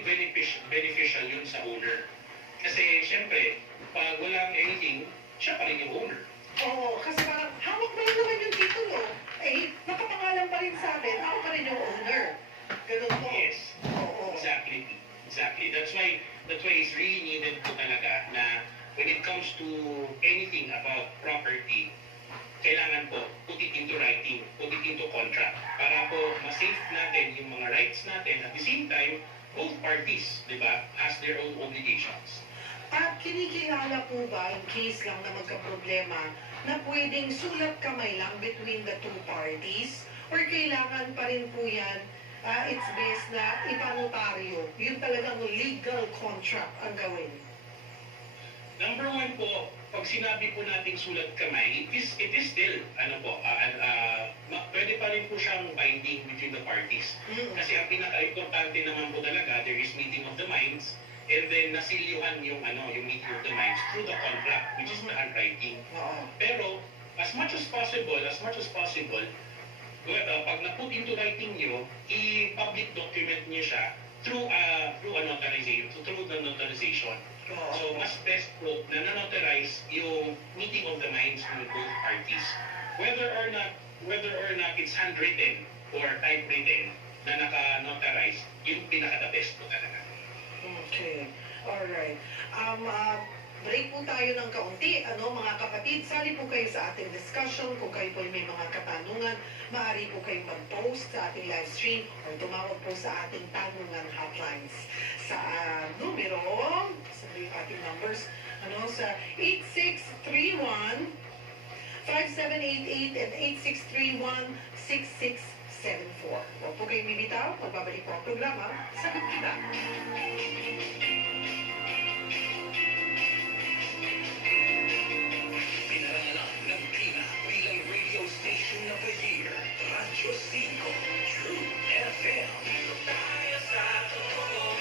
beneficial yun sa owner. Kasi syempre, pag walang anything, siya pa rin yung owner. Oo, kasi parang hawak mo lang naman yung titulo. Eh, nakapangalan pa rin sa atin, ako pa rin yung owner. Ganun po. Yes. Oo. Exactly. That's why it's really needed po talaga na when it comes to anything about property, kailangan po put it into writing, put it into contract para po ma-safe natin yung mga rights natin at the same time, both parties, di ba, has their own obligations. At kinikilala po ba, in case lang na magka-problema, na pwedeng sulat kamay lang between the two parties? Or kailangan pa rin po yan, it's best na ipanotaryo, yung talagang legal contract ang gawin? Number one po, pag sinabi po nating sulat kamay, it is still, pwede pa rin po siyang binding between the parties. Kasi ang pinaka-importante naman po talaga, there is meeting of the minds, and then nasilyuhan yung meeting of the minds through the contract, which is the handwriting. Pero, as much as possible, pag na-put into writing nyo, i-public document nyo siya through the notarization. So, mas best po na na-notarize yung meeting of the minds ng both parties. Whether or not it's handwritten or typewritten na naka-notarize, yung pinaka-the best po talaga. Okay. Alright. Break po tayo ng kaunti. Mga kapatid, sali po kayo sa ating discussion. Kung kayo po may mga katanungan, maaari po kayong mag-post sa ating live stream or tumawag po sa ating tanungan hotlines. Sa numero, sabi yung ating numbers, sa 8631 5788 and 8631-6674. Huwag po kayong bibitaw. Magbabalik po ang programa. Sagot kita. Pinarangalan ng Pina bilang radio station of the year, Radyo 5, True FM. Tayo sa totoo.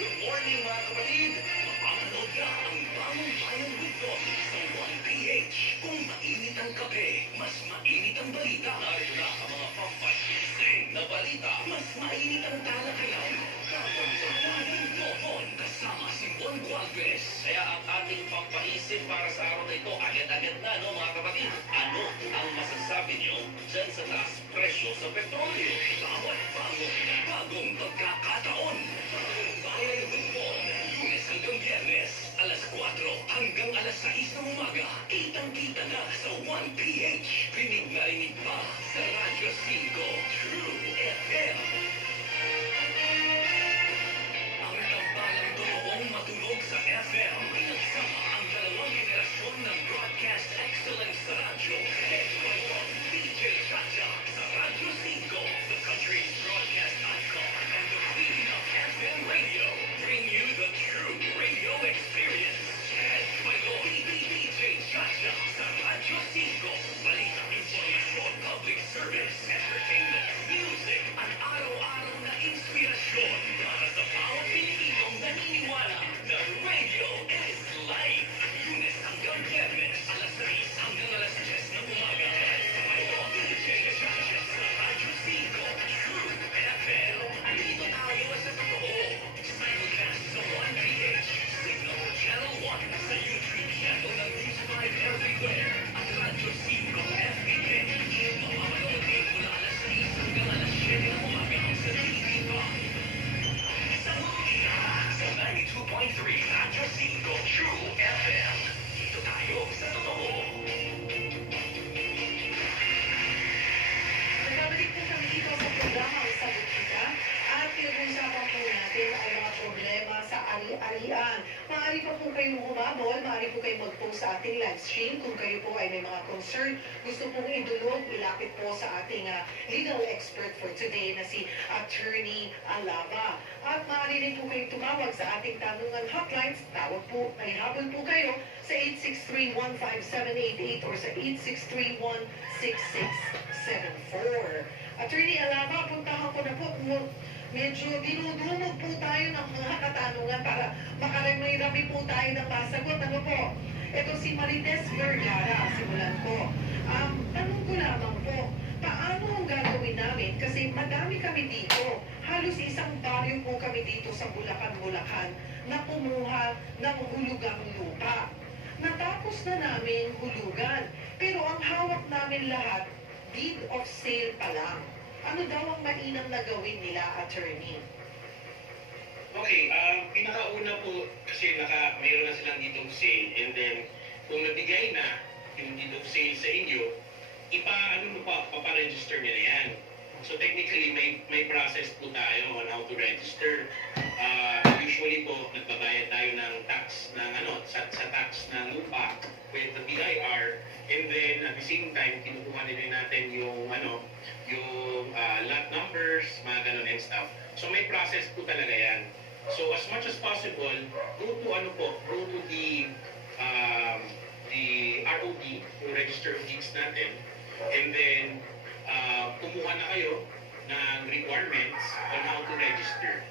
Good morning mga kapatid! Mapapanood na ang Bagong Bayan Weekend sa 1PH. Kung mainit ang kape, mas mainit ang balita. Narito na ang mga pampasising na balita. Mas mainit ang talakayan. Bagong Bayan Doon kasama si Juan Gualvez. Kaya ang ating pampaisip para sa araw na ito, agad-agad na, no mga kapatid? Ano ang masasabi nyo dyan sa taas presyo sa petrolyo? Bawat bagong pagkakataon. Bagong Bayan Weekend, Lunes hanggang Biyernes, alas 4 hanggang alas 6 ng umaga. Kitang-kita na sa 1PH. Rinig na rinig pa sa Radyo 5, True FM. Ang tambalang totoong matunog sa FM. Pinagsama ang dalawang generasyon ng broadcast excellence sa radyo. Head DJ Chacha sa Radyo 5. The True FM. Dito tayo sa totoo. Nagbabalik po kami dito sa programa ang Sagot Kita at pinag-uusapan po natin ang mga problema sa ari-arian. Maaari pa po kayong humabol, maaari po kayong mag-post sa ating live stream kung kayo po ay may mga concern. Gusto pong idulog, ilapit po sa ating legal expert for today na si Attorney Alaba. At maaari rin po kayong tumawag sa ating tanungan hotlines. Tawag po, may habol po kayo sa 863-15788 or sa 863-16674. Attorney Alaba, puntahan ko na po. Medyo dinudumog po tayo ng mga katanungan para makaramay-rami po tayo ng masagot. Ano po? Ito si Marites Vergara, simulan ko. Tanong ko lamang po, paano ang gagawin namin? Kasi madami kami dito. Halos isang baryo po kami dito sa Bulacan na kumuha ng hulugang lupa. Natapos na namin hulugan, pero ang hawak namin lahat, deed of sale pa lang. Ano daw ang mainam na gawin nila, attorney? Okay, pinakauna po kasi mayroon na silang deed of sale, and then kung nabigay na yung deed of sale sa inyo, paparegister niya na yan. So technically, may process po tayo on how to register. Usually po, nagbabayad tayo ng tax sa tax ng lupa with the BIR, and then at the same time, kinukuha din natin yung lot numbers, mga ganun and stuff. So may process po talaga yan. So as much as possible, go to the ROD, yung Register of Deeds natin, and then kumuha na kayo ng requirements on how to register.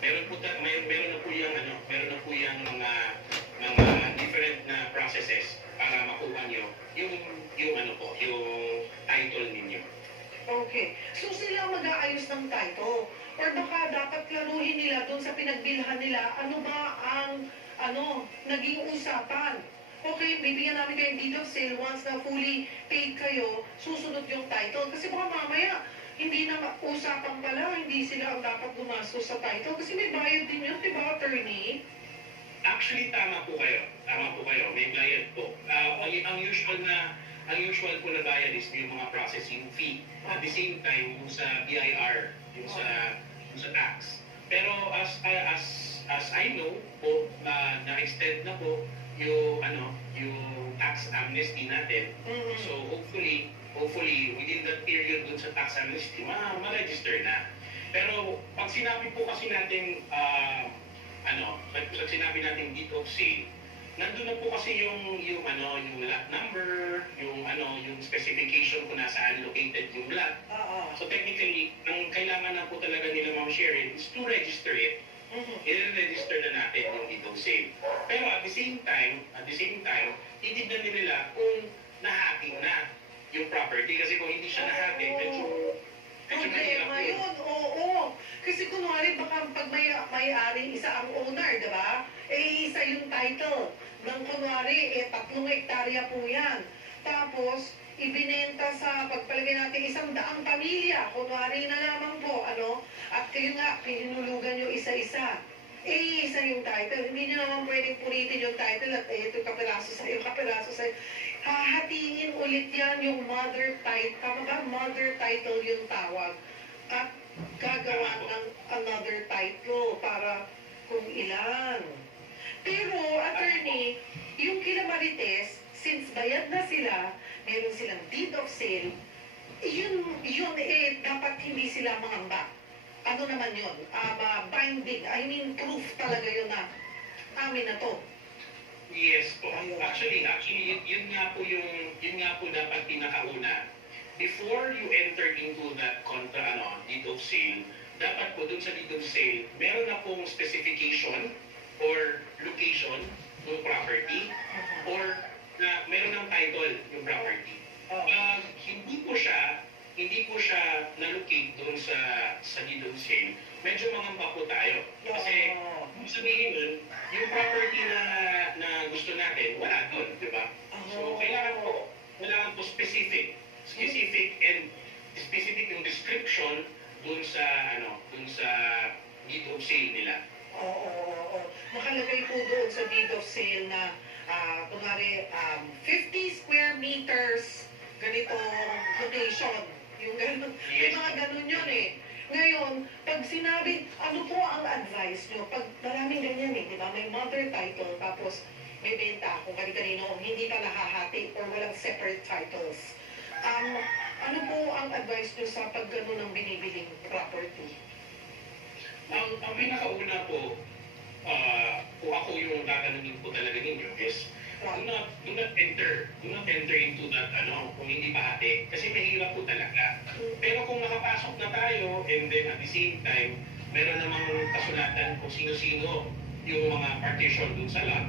Meron na po yung mga different na processes para makuha nyo yung title ninyo. Okay. So sila mag-aayos ng title? Or baka dapat klaruhin nila doon sa pinagbilhan nila, ano ba ang naging usapan? Okay, bibigyan namin kayong deed of sale once na fully paid kayo, susunod yung title. Kasi baka mamaya, hindi na usapan pala, hindi sila ang dapat gumastos sa title. Kasi may bayad din yun, di ba, attorney? Actually, tama po kayo. May bayad po. Ang usual po na bayad is yung mga processing fee. At the same time, yung sa BIR, yung sa tax. Pero as I know po, na-extend na po yung tax amnesty natin. So hopefully within that period dun sa tax amnesty, ma-register na. Pero pag sinabi po kasi natin pag sinabi natin deed of sale, nandun na po kasi yung lot number, yung specification kung nasaan located yung lot. So technically, ang kailangan na po talaga nila Sharon is to register it. I-register na natin yung deed of sale. Pero at the same time, titignan nila kung nahating na yung property. Kasi kung hindi siya nahating, medyo Problema yun, oo. Kasi kunwari, baka pag may-ari, isa ang owner, di ba? Isa yung title. Nang kunwari, 3 hektarya po yan. Tapos, ibinenta sa pagpalagay natin 100 pamilya. Kunwari na lamang po, At kayo nga, pinulugan nyo isa-isa. Isa yung title. Hindi nyo naman pwedeng punitin yung title at ito kapiraso sa'yo. Hahatiin ulit yan yung mother title. Tama ba? Mother title yung tawag. At gagawa ng another title para kung ilan. Pero, attorney, yung kila Marites, since bayad na sila, meron silang deed of sale, yun dapat hindi sila mangamba. Ano naman yun? Binding, proof talaga yun na amin na to. Yes po. Actually, yun nga po dapat pinakauna. Before you enter into that deed of sale, dapat po dun sa deed of sale, meron na pong specification or location ng property or na meron ng title yung property. Pag hindi po siya na-locate doon sa deed of sale, medyo mangamba po tayo. Kasi sabihin nun, yung property na gusto natin, wala doon, di ba? So, kailangan po specific and specific yung description doon sa deed of sale nila. Oo. nakalagay po doon sa deed of sale na kunwari 50 square meters ganitong location. Yung ganun, yung mga ganun yun eh. Ngayon, pag sinabi, ano po ang advice nyo? Pag maraming ganyan eh, di ba? May mother title, tapos may benta kung kani-kanino, hindi pa nahahati or walang separate titles. Ano po ang advice nyo sa pag gano'n ng binibiling property? Ang pinakauna po, kung ako yung tatanungin po talaga ninyo is, do not enter into that, kung hindi pa hati. Kasi mahirap po talaga. Pero kung nakapasok na tayo, and then at the same time, meron namang kasulatan kung sino-sino yung mga partition dun sa lot,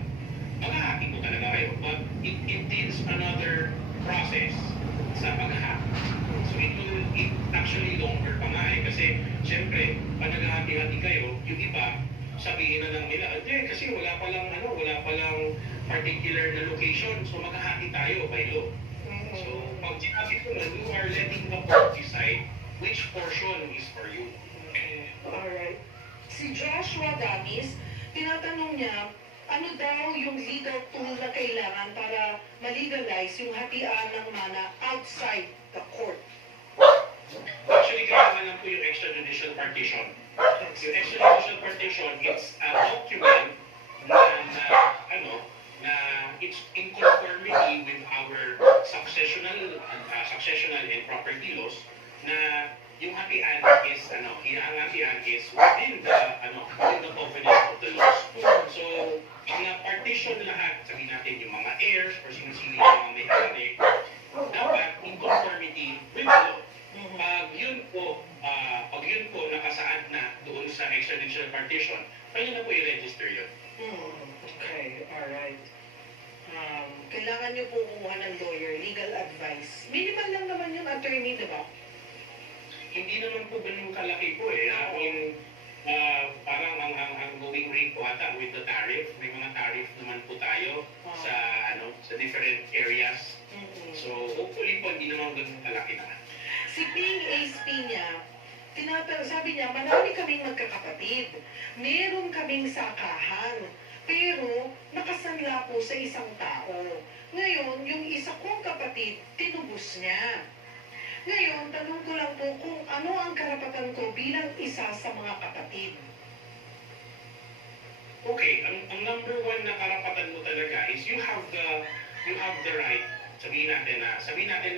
maghahati po talaga kayo. But it needs another process sa paghahati. So it actually longer pa nga eh. Kasi, syempre, pag naghahati-hati kayo, yung iba, sabihin na lang nila, kasi wala palang particular na location, so maghahati tayo by law. So, pag sinabi ko na, you are letting the court decide which portion is for you. Alright. Si Joshua Damis, tinatanong niya, ano daw yung legal tool na kailangan para ma-legalize yung hatian ng mana outside the court? Actually, kailangan lang po yung extrajudicial partition. Yung extrajudicial partition, it's a document na it's in conformity with our successional and property laws na yung hatian is ang hatian is within the covenant of the laws. So, mga partition lahat, sabihin natin yung mga heirs or sino-sino yung mga may-ari, dapat in conformity with the law. Pag yun po nakasaad na doon sa extrajudicial partition, kaya na po i-register yun. Okay, alright. Kailangan niyo po kumuha ng lawyer, legal advice. Minimal lang naman yung attorney, di ba? Hindi naman po ganun kalaki po eh. Parang ang going rate po ata with the tariff, may mga tariff naman po tayo sa different areas. So hopefully po hindi naman ganun kalaki naman. Si Ping Ace Piña, sabi niya, marami kaming magkakapatid. Meron kaming sakahan. Pero nakasanla po sa isang tao. Ngayon, yung isa kong kapatid, tinubos niya. Ngayon, tanong ko lang po kung ano ang karapatan ko bilang isa sa mga kapatid. Okay, ang number one na karapatan mo talaga is you have the right. Sabihin natin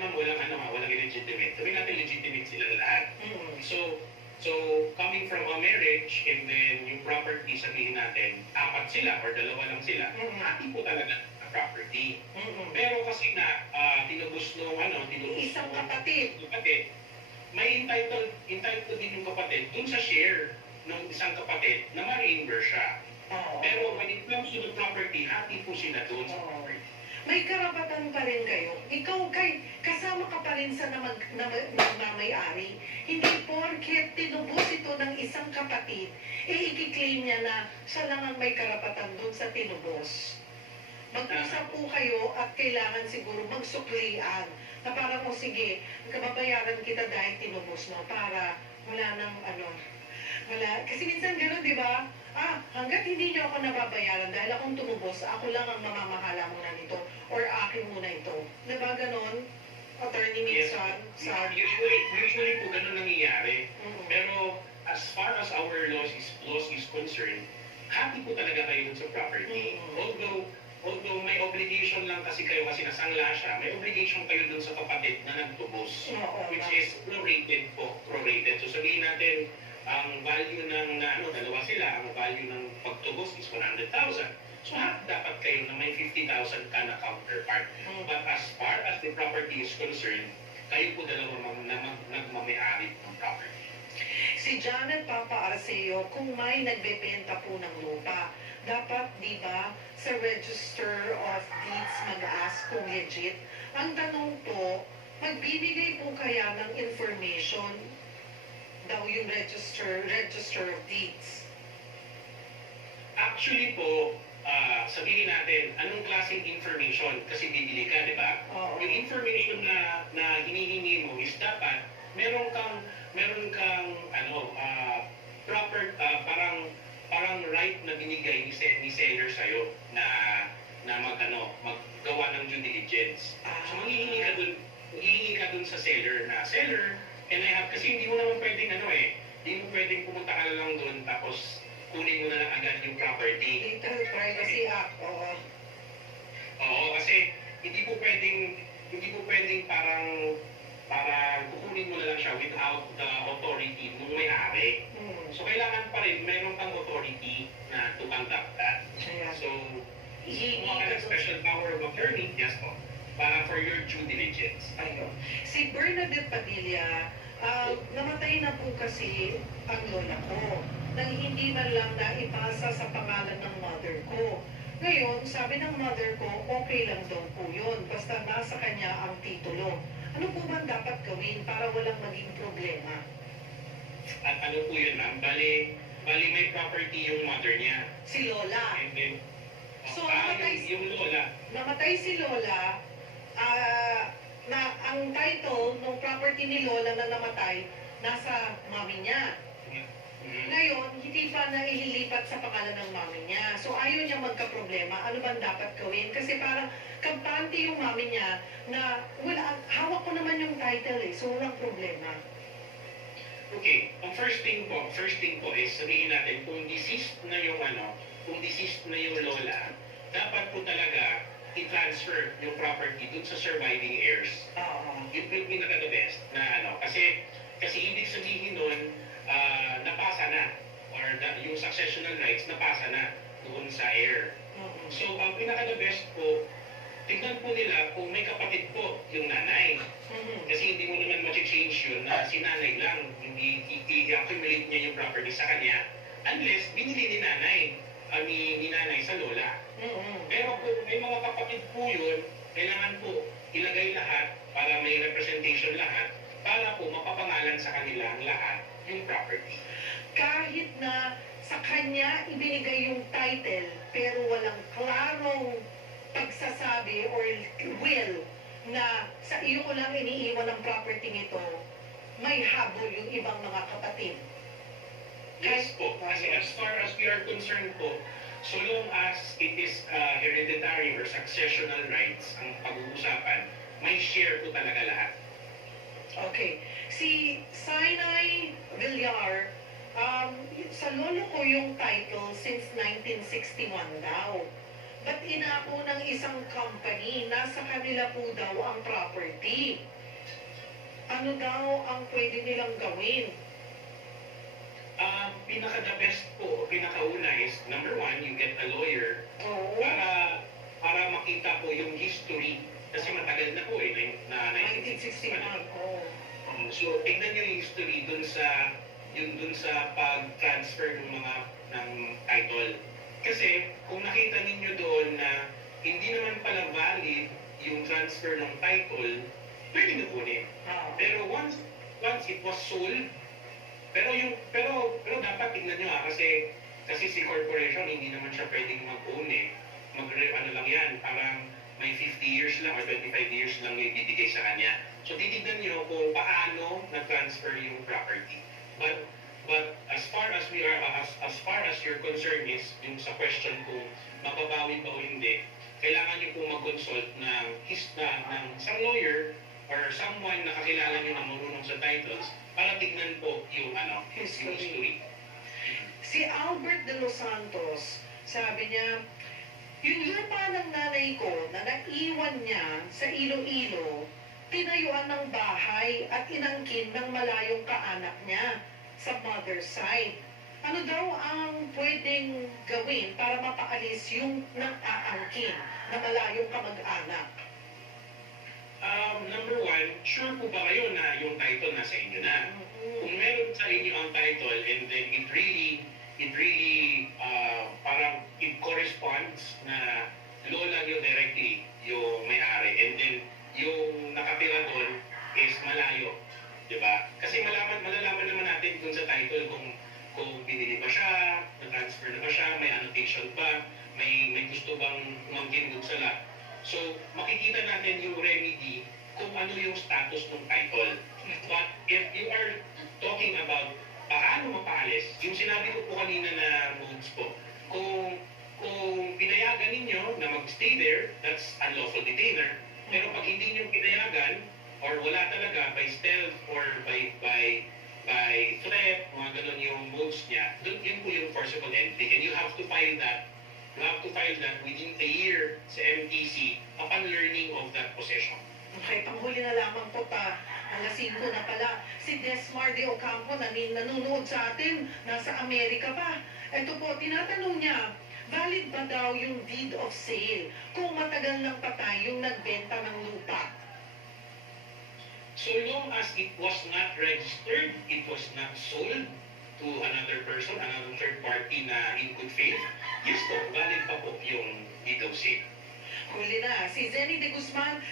ma'am, walang illegitimate. Sabihin natin legitimate sila lahat. So, coming from a marriage, and then yung property, sabihin natin, 4 sila or 2 lang sila, hati po talaga ang property. Pero kasi na, tinubos Isang kapatid. May entitled din yung kapatid dun sa share ng isang kapatid na ma-reimburse siya. Pero when it comes to the property, hati po sila dun sa property. May karapatan pa rin kayo. Ikaw, kasama ka pa rin sa nagmamayari. Hindi porket tinubos ito ng isang kapatid, i-claim niya na siya lang ang may karapatan doon sa tinubos. Mag-usap po kayo at kailangan siguro magsuklian na parang sige, kababayaran kita dahil tinubos mo para wala nang wala. Kasi minsan gano'n, di ba? Hanggat hindi niyo ako nababayaran dahil akong tumubos, ako lang ang mamamahala muna nito or akin muna ito. Diba ganon? Attorney minsan sa... Usually po ganun nangyayari. Pero as far as our laws is concerned, happy po talaga kayo dun sa property. Although may obligation lang kasi kayo kasi nasangla siya, may obligation kayo dun sa kapatid na nagtubos, which is prorated. So sabihin natin, ang value ng dalawa sila, ang value ng pagtubos is 100,000. So dapat kayo na may 50,000 ka na counterpart. But as far as the property is concerned, kayo po dalawa nagmamayari ng property. Si Janet Papa Arceo, kung may nagbebenta po ng lupa, dapat, di ba, sa Register of Deeds mag-ask kung legit. Ang tanong po, magbibigay po kaya ng information daw yung Register of Deeds? Actually po, sabihin natin, anong klaseng information? Kasi bibili ka, di ba? Yung information na hinihingi mo is dapat meron kang proper, parang right na binigay ni sa'yo na maggawa ng due diligence. So manghihingi ka dun sa seller na, seller, can I have, kasi hindi mo naman pwedeng hindi mo pwedeng pumunta ka na lang dun tapos kunin mo na lang agad yung property. Data Privacy Act, oo. Oo, kasi hindi po pwedeng parang kukunin mo na lang siya without the authority ng may-ari. So kailangan pa rin meron kang authority na to conduct that. Ayan. So, kumuha ka ng special power of attorney, yes po, para for your due diligence. Ayun. Si Bernadette Padilla, namatay na po kasi ang lola ko nang hindi man lang naipasa sa pangalan ng mother ko. Ngayon, sabi ng mother ko, okay lang daw po yun, basta nasa kanya ang titulo. Ano po ba dapat gawin para walang maging problema? At ano po yun, ma'am? Bali may property yung mother niya. Si Lola. And then, So, namatay- yung lola, Namatay si Lola, na ang title ng property ni Lola na namatay, nasa mami niya. Ngayon, hindi pa naililipat sa pangalan ng mami niya. So, ayaw niya magka-problema. Ano bang dapat gawin? Kasi parang kampante yung mami niya na, hawak ko naman yung title so walang problema. okay, ang first thing po is sabihin natin kung deceased na yung lola, dapat po talaga i-transfer yung property dun sa surviving heirs. Oo. Yun po yung pinaka-the best na kasi ibig sabihin nun, napasa na or yung successional rights napasa na doon sa heir. So, ang pinaka-the best po, tignan po nila kung may kapatid po yung nanay. Kasi hindi mo naman ma-change yun na si nanay lang, hindi i-accumulate niya yung property sa kanya unless binili ni nanay sa lola. Pero kung may mga kapatid po yun, kailangan po ilagay lahat para may representation lahat para po mapapangalan sa kanila ang lahat yung property. Kahit na sa kanya ibinigay yung title, pero walang klarong pagsasabi or will na sa iyo ko lang iniiwan ang property nito, may habol yung ibang mga kapatid. Yes po, kasi as far as we are concerned po, so long as it is hereditary or successional rights ang pag-uusapan, may share po talaga lahat. Okay. Si Sinai Villar, sa lolo ko yung title since 1961 daw. But inako ng isang company, nasa kanila po daw ang property. Ano daw ang pwede nilang gawin? Pinaka-the best po, pinaka-una is, number one, you get a lawyer Oo. para makita po yung history. Kasi matagal na po na 1961. Oo. So, tingnan niyo yung history dun sa pag-transfer ng title. Kasi, kung nakita ninyo doon na hindi naman pala valid yung transfer ng title, pwede nyo kunin. Pero once it was sold, pero dapat tingnan nyo kasi si corporation hindi naman siya pwedeng mag-own ano lang yan, parang may 50 years lang or 25 years lang yung bibigay sa kanya. So titignan nyo kung paano na-transfer yung property. But as far as your concern is yung sa question kung mababawi ba o hindi, kailangan nyo pong mag-consult ng isang lawyer or someone na kakilala nyo na marunong sa titles para tignan po yung history. Si Albert de Los Santos, sabi niya, yung lupa ng nanay ko na naiwan niya sa Iloilo, tinayuan ng bahay at inangkin ng malayong kaanak niya sa mother's side. Ano daw ang pwedeng gawin para mapaalis yung nang-aangkin na malayong kamag-anak? Number one, sure po ba kayo na yung title nasa inyo na? Kung meron sa inyo ang title and then it really parang it corresponds na lola nyo directly yung may-ari and then yung nakatira doon is malayo, di ba? Kasi malalaman naman natin dun sa title kung binili ba siya, na-transfer na ba siya, may annotation ba, may gusto bang umangkin dun sa lot. So, makikita natin yung remedy kung ano yung status ng title. But if you are talking about paano mapaalis, yung sinabi ko po kanina na modes po, kung pinayaan detainer, that's unlawful detainer. Pero pag hindi niyo pinayagan, or wala talaga, by stealth or by threat, mga ganun yung moves niya, dun yun po yung forcible entry. And you have to file that. You have to file that within a year sa MTC upon learning of that possession. Okay, panghuli na lamang po pa. Alas 5 na pala. Si Desmar de Ocampo nanonood sa atin. Nasa Amerika pa. Ito po, tinatanong niya, valid ba daw yung deed of sale kung matagal lang patay yung nagbenta ng lupa? So long as it was not registered, it was not sold to another person, another third party na in good faith, yes po, valid pa po yung deed of sale. Huli na, si Zenny de Guzman,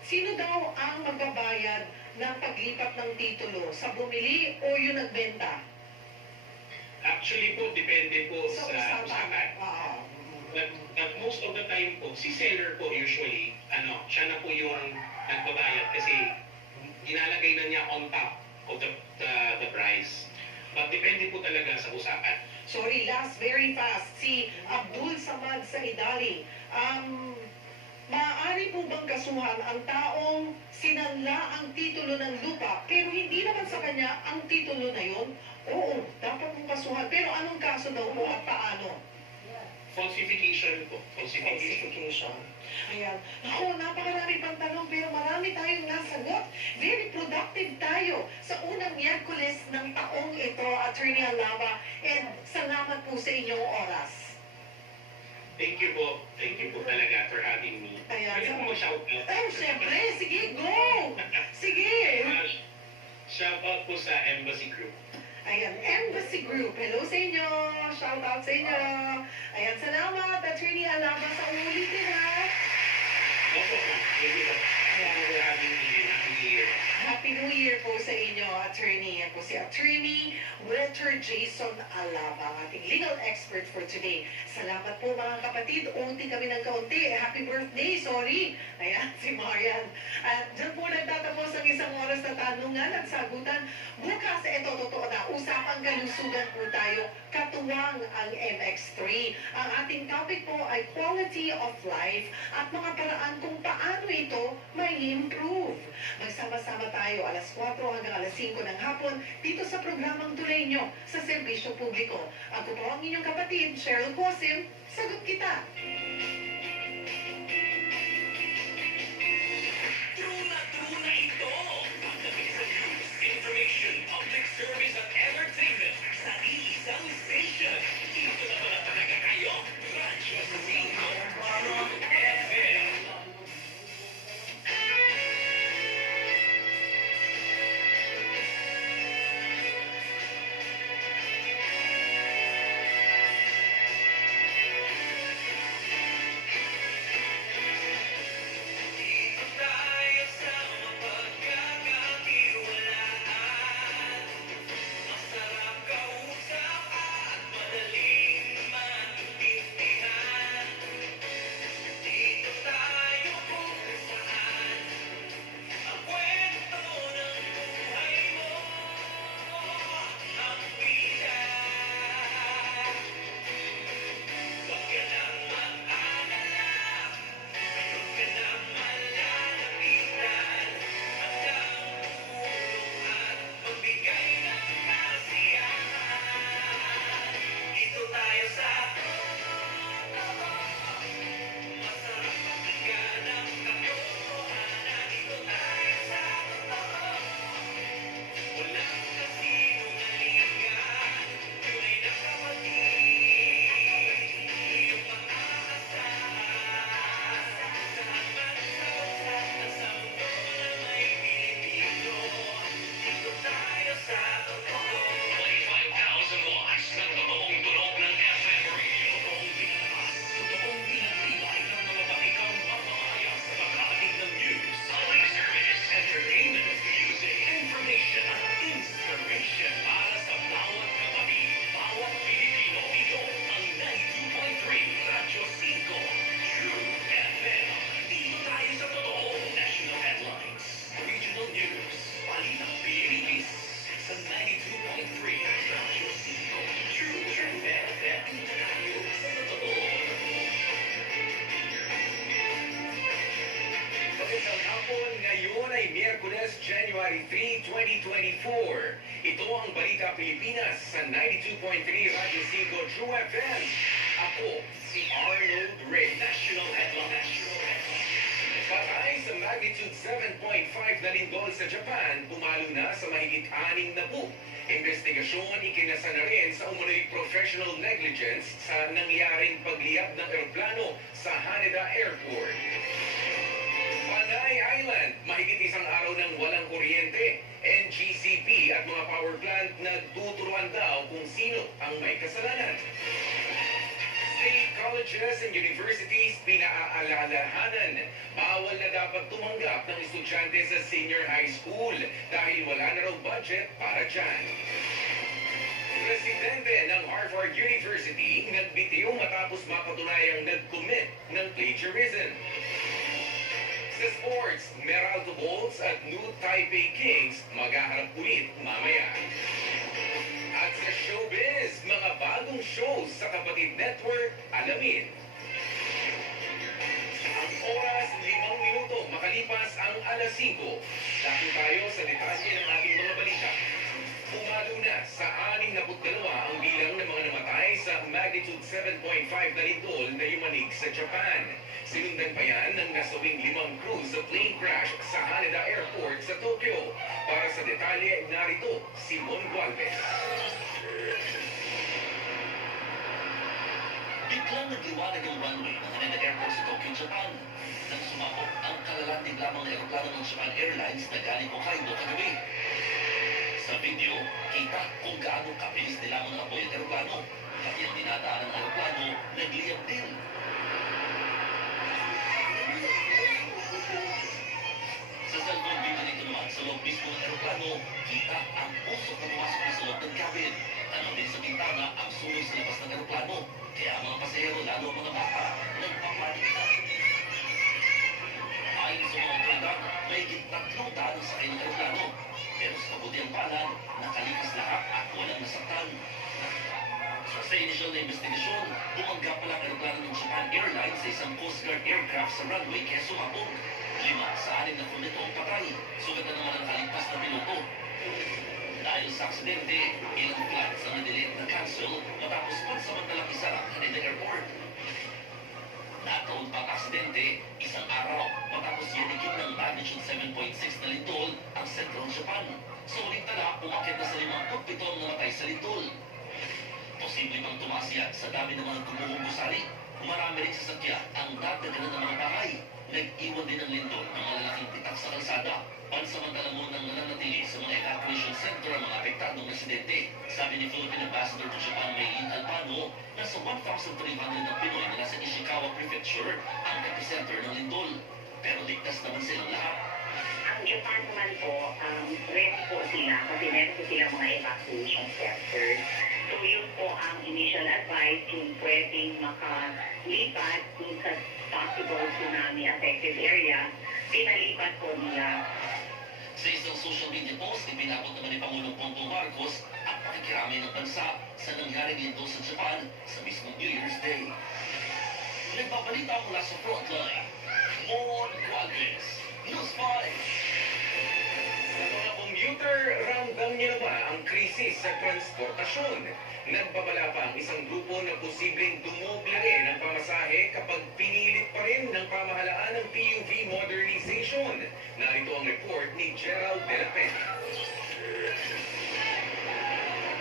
sino daw ang magbabayad ng paglipat ng titulo? Sa bumili o yung nagbenta? Actually po, depende po sa usapan. Oo. But most of the time po, si seller po usually, siya na po yung nagbabayad kasi inalagay na niya on top of the price. But depende po talaga sa usapan. Sorry, last, very fast. Si Abdul Samad sa Idali. Maaari po bang kasuhan ang taong sinanla ang titulo ng lupa pero hindi naman sa kanya ang titulo na yon? Oo, dapat mong kasuhan. Pero anong kaso daw po at paano? Falsification po. Falsification. Ayan. Ako, napakarami pang tanong pero marami tayong nasagot. Very productive tayo sa unang Miyerkules ng taong ito, Attorney Alava. And salamat po sa inyong oras. Thank you po. Thank you po talaga for having me. Ayan. Pwede po mag-shout out. Ay, syempre. Sige, go! Sige! Shout out po sa Embassy Group. Ayan, Embassy Group. Hello sa inyo. Shout out sa inyo. Ayan, salamat, Attorney Alava, sa ulitin ha. Opo po. Thank you po. Thank you for having me. Happy New Year. Happy New Year po sa inyo, Attorney. Yan po si Attorney Walter Jason Alava, ang ating legal expert for today. Salamat po mga kapatid. Unti kami ng kaunti. Happy birthday, sorry. Ayan, si Marian. At dyan po nagtatapos ang isang oras na tanungan at sagutan. Bukas, ito, totoo na, usapang kalusugan po tayo. Katuwang ang MX3. Ang ating topic po ay quality of life at mga paraan kung paano ito may improve. Magsama-sama tayo alas 4 hanggang alas 5 ng hapon dito sa programang Tulay Nyo sa serbisyo publiko. Ako po ang inyong kapatid, Cheryl Cosim. Sagot kita! True na ito! Pagdating sa news, information, public service at entertainment sa iisang station. Dito na pala talaga kayo, Radyo 5 True FM. January 3, 2024. Ito ang Balita Pilipinas sa 92.3 Radyo 5 True FM. Ako si Arnold Ray. National Headline. Patay sa magnitude 7.5 na lindol sa Japan, pumalo na sa mahigit 6 na po. Investigasyon ikinasa na rin sa umunoy professional negligence sa nangyaring pagliyab ng eroplano sa Haneda Airport. Panay Island, mahigit isang araw ng walang kuryente. NGCP at mga power plant nagtuturuan daw kung sino ang may kasalanan. State colleges and universities pinaaalalahanan. Bawal na dapat tumanggap ng estudyante sa senior high school dahil wala na raw budget para dyan. Presidente ng Harvard University nagbitiw matapos mapatunayang nag-commit ng plagiarism. Sa sports, Meralco Bolts at New Taipei Kings maghaharap ulit mamaya. At sa showbiz, mga bagong shows sa Kapatid Network, alamin. Ang oras, 5 minuto, makalipas ang alas 5. Dako tayo sa detalye ng ating mga balita. Pumalo na sa 62 ang bilang ng mga namatay sa magnitude 7.5 na lindol na yumanig sa Japan. Sinundan pa yan ng nasawing 5 crew sa plane crash sa Haneda Airport sa Tokyo. Para sa detalye, narito si Mon Gualvez. Biglang nagliwanag ang runway ng Haneda Airport sa Tokyo, Japan. Nang sumabog ang kalalandig lamang na eroplano ng Japan Airlines na galing Hokkaido kagabi. Sa video, kita kung gaano kabilis nilamang ang apoy ang eroplano. Pati ang dinadaan ng eroplano, nagliyab din. Sa cellphone video nito naman sa loob mismo ng eroplano, kita ang usok na pumasok na sa loob ng cabin. Tanong din sa bintana ang suloy sa labas ng eroplano. Kaya ang mga pasahero, lalo ang mga bata, nagpapanik na. Ayon sa mga otoridad, may 3 daang sakay ng eroplano. Pero sa kabutiang palad, nakalipas lahat at walang nasaktan. Sa initial na investigasyon, bumangga pala ang eroplano ng Japan Airlines sa isang Coast Guard aircraft sa runway kaya sumabog. 5 sa 6 na crew nito ang patay. Sugat na naman ang kaligtas na piloto. Dahil sa aksidente, ilang flights ang na-delay na cancel matapos pansamantalang isara ang Haneda Airport. Nataon pa ang aksidente, isang araw matapos yanigin ng magnitude 7.6 na lindol ang sentro ng Japan. Sa uling tala, umakit na sa 57 ang namatay sa lindol. Posible pang tumaas yan sa dami ng mga gumuhong gusali. Marami rin sasakyan ang dadaganan ng mga bahay. Nag-iwan din ng lindol ng malalaking pitak sa kalsada. Pansamantala mo nang nananatili sa mga evacuation center ang mga apektadong residente. Sabi ni Philippine Ambassador to Japan, Maylin Albano, nasa 1,300 na Pinoy na nasa Ishikawa Prefecture ang epicenter ng lindol. Pero ligtas naman silang lahat. Ang Japan naman po, ready po sila kasi meron po sila mga evacuation centers. So yun po ang initial advice kung pwedeng makalipat dun sa possible tsunami affected area, pinalipat po nila. Sa isang social media post, ipinabot naman ni Pangulong Bongbong Marcos ang pakikiramay ng bansa sa nangyaring lindol sa Japan sa mismong New Year's Day. Nagbabalita mula sa frontline, Mon Gualvez, News 5. Sa mga commuter, ramdam niyo na ba ang krisis sa transportasyon? Nagbabala pa ang isang grupo na posibleng dumoble rin ang pamasahe kapag pinilit pa rin ng pamahalaan ng PUV modernization. Narito ang report ni Gerald De La Pena.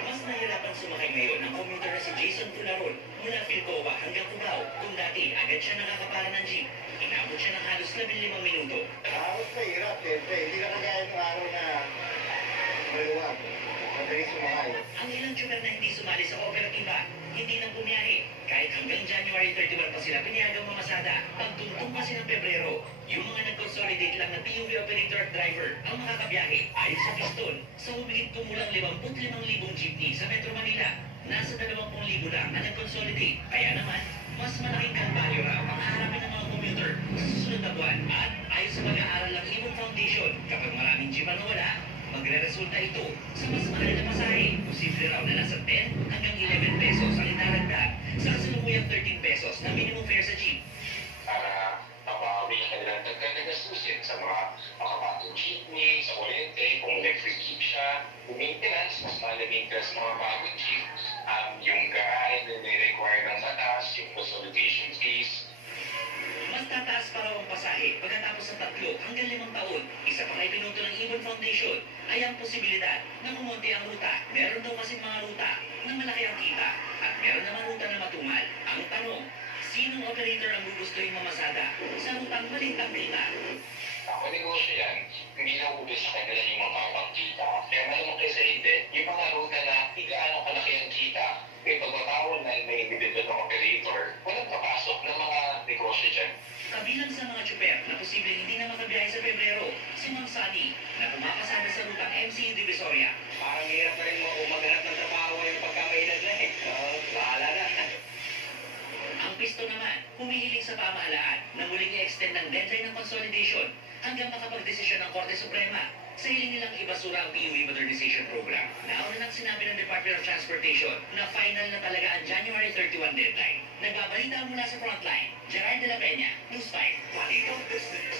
Mas nahirapan sumakay ngayon ng commuter na si Jason Pularon mula Philcoa hanggang Cubao kung dati agad siya nakakapara ng jeep. Inabot siya ng halos 15 minuto. Halos mahirap, siyempre. Hindi na kagaya ng araw na maluwag. Madaling sumakay. Ang ilang tsugar na hindi sumali sa operatiba, hindi na bumiyahe. Kahit hanggang January 31 pa sila pinayagang mamasada. Pagtungtong kasi ng Pebrero, yung mga nag-consolidate lang na PUV operator at driver ang makakabiyahe ayon sa piston sa humigit kumulang 55,000 jeepney sa Metro Manila. Nasa 20,000 lang na nag-consolidate. Kaya naman, mas malaking kalbaryo raw ang harapin ng mga commuter sa susunod na buwan. At ayon sa pag-aaral ng Ibon Foundation, kapag maraming jeep ang nawala, magre-resulta ito sa mas mahal na pasahe. Posible raw na nasa 10 hanggang 11 pesos ang itaragdag sa kasalukuyang 13 pesos na minimum fare sa jeep. Para mabawi ang kanilang dagdag na gastusin sa mga makabatong jeepney, sa kuryente, pagkatapos ng 3 hanggang 5 taon. Isa pa kay pinuto ng Ibon Foundation ay ang posibilidad na kumonti ang ruta. Meron daw kasi mga ruta na malaki ang kita at meron naman ruta na matumal. Ang tanong, sinong operator ang gugustuhin mamasada sa rutang maliit ang kita? Ako negosyo yan, hindi na ubis sa kanila yung mga pangkita. Kaya malamang kaysa hindi, yung mga ruta na hindi gaano kalaki ang kita, may pagbabawan na may individual na operator, walang papasok ng mga negosyo dyan. Kabilang sa mga tsuper na posibleng hindi na makabiyahe sa Pebrero, si Ma'am Sunny na pumapasada sa rutang MCU Divisoria. Parang hirap na rin maghanap ng trabaho yung pagkakaedad na eh. Bahala na. Ang pisto naman, humihiling sa pamahalaan na muling i-extend ng deadline ng consolidation hanggang makapagdesisyon ng Korte Suprema sa hiling nilang ibasura ang PUV Modernization Program. Nauna nang sinabi ng Department of Transportation na final na talaga ang January 31 deadline. Nagbabalita mula sa frontline, Gerard de la Peña, News 5. Balitang Business.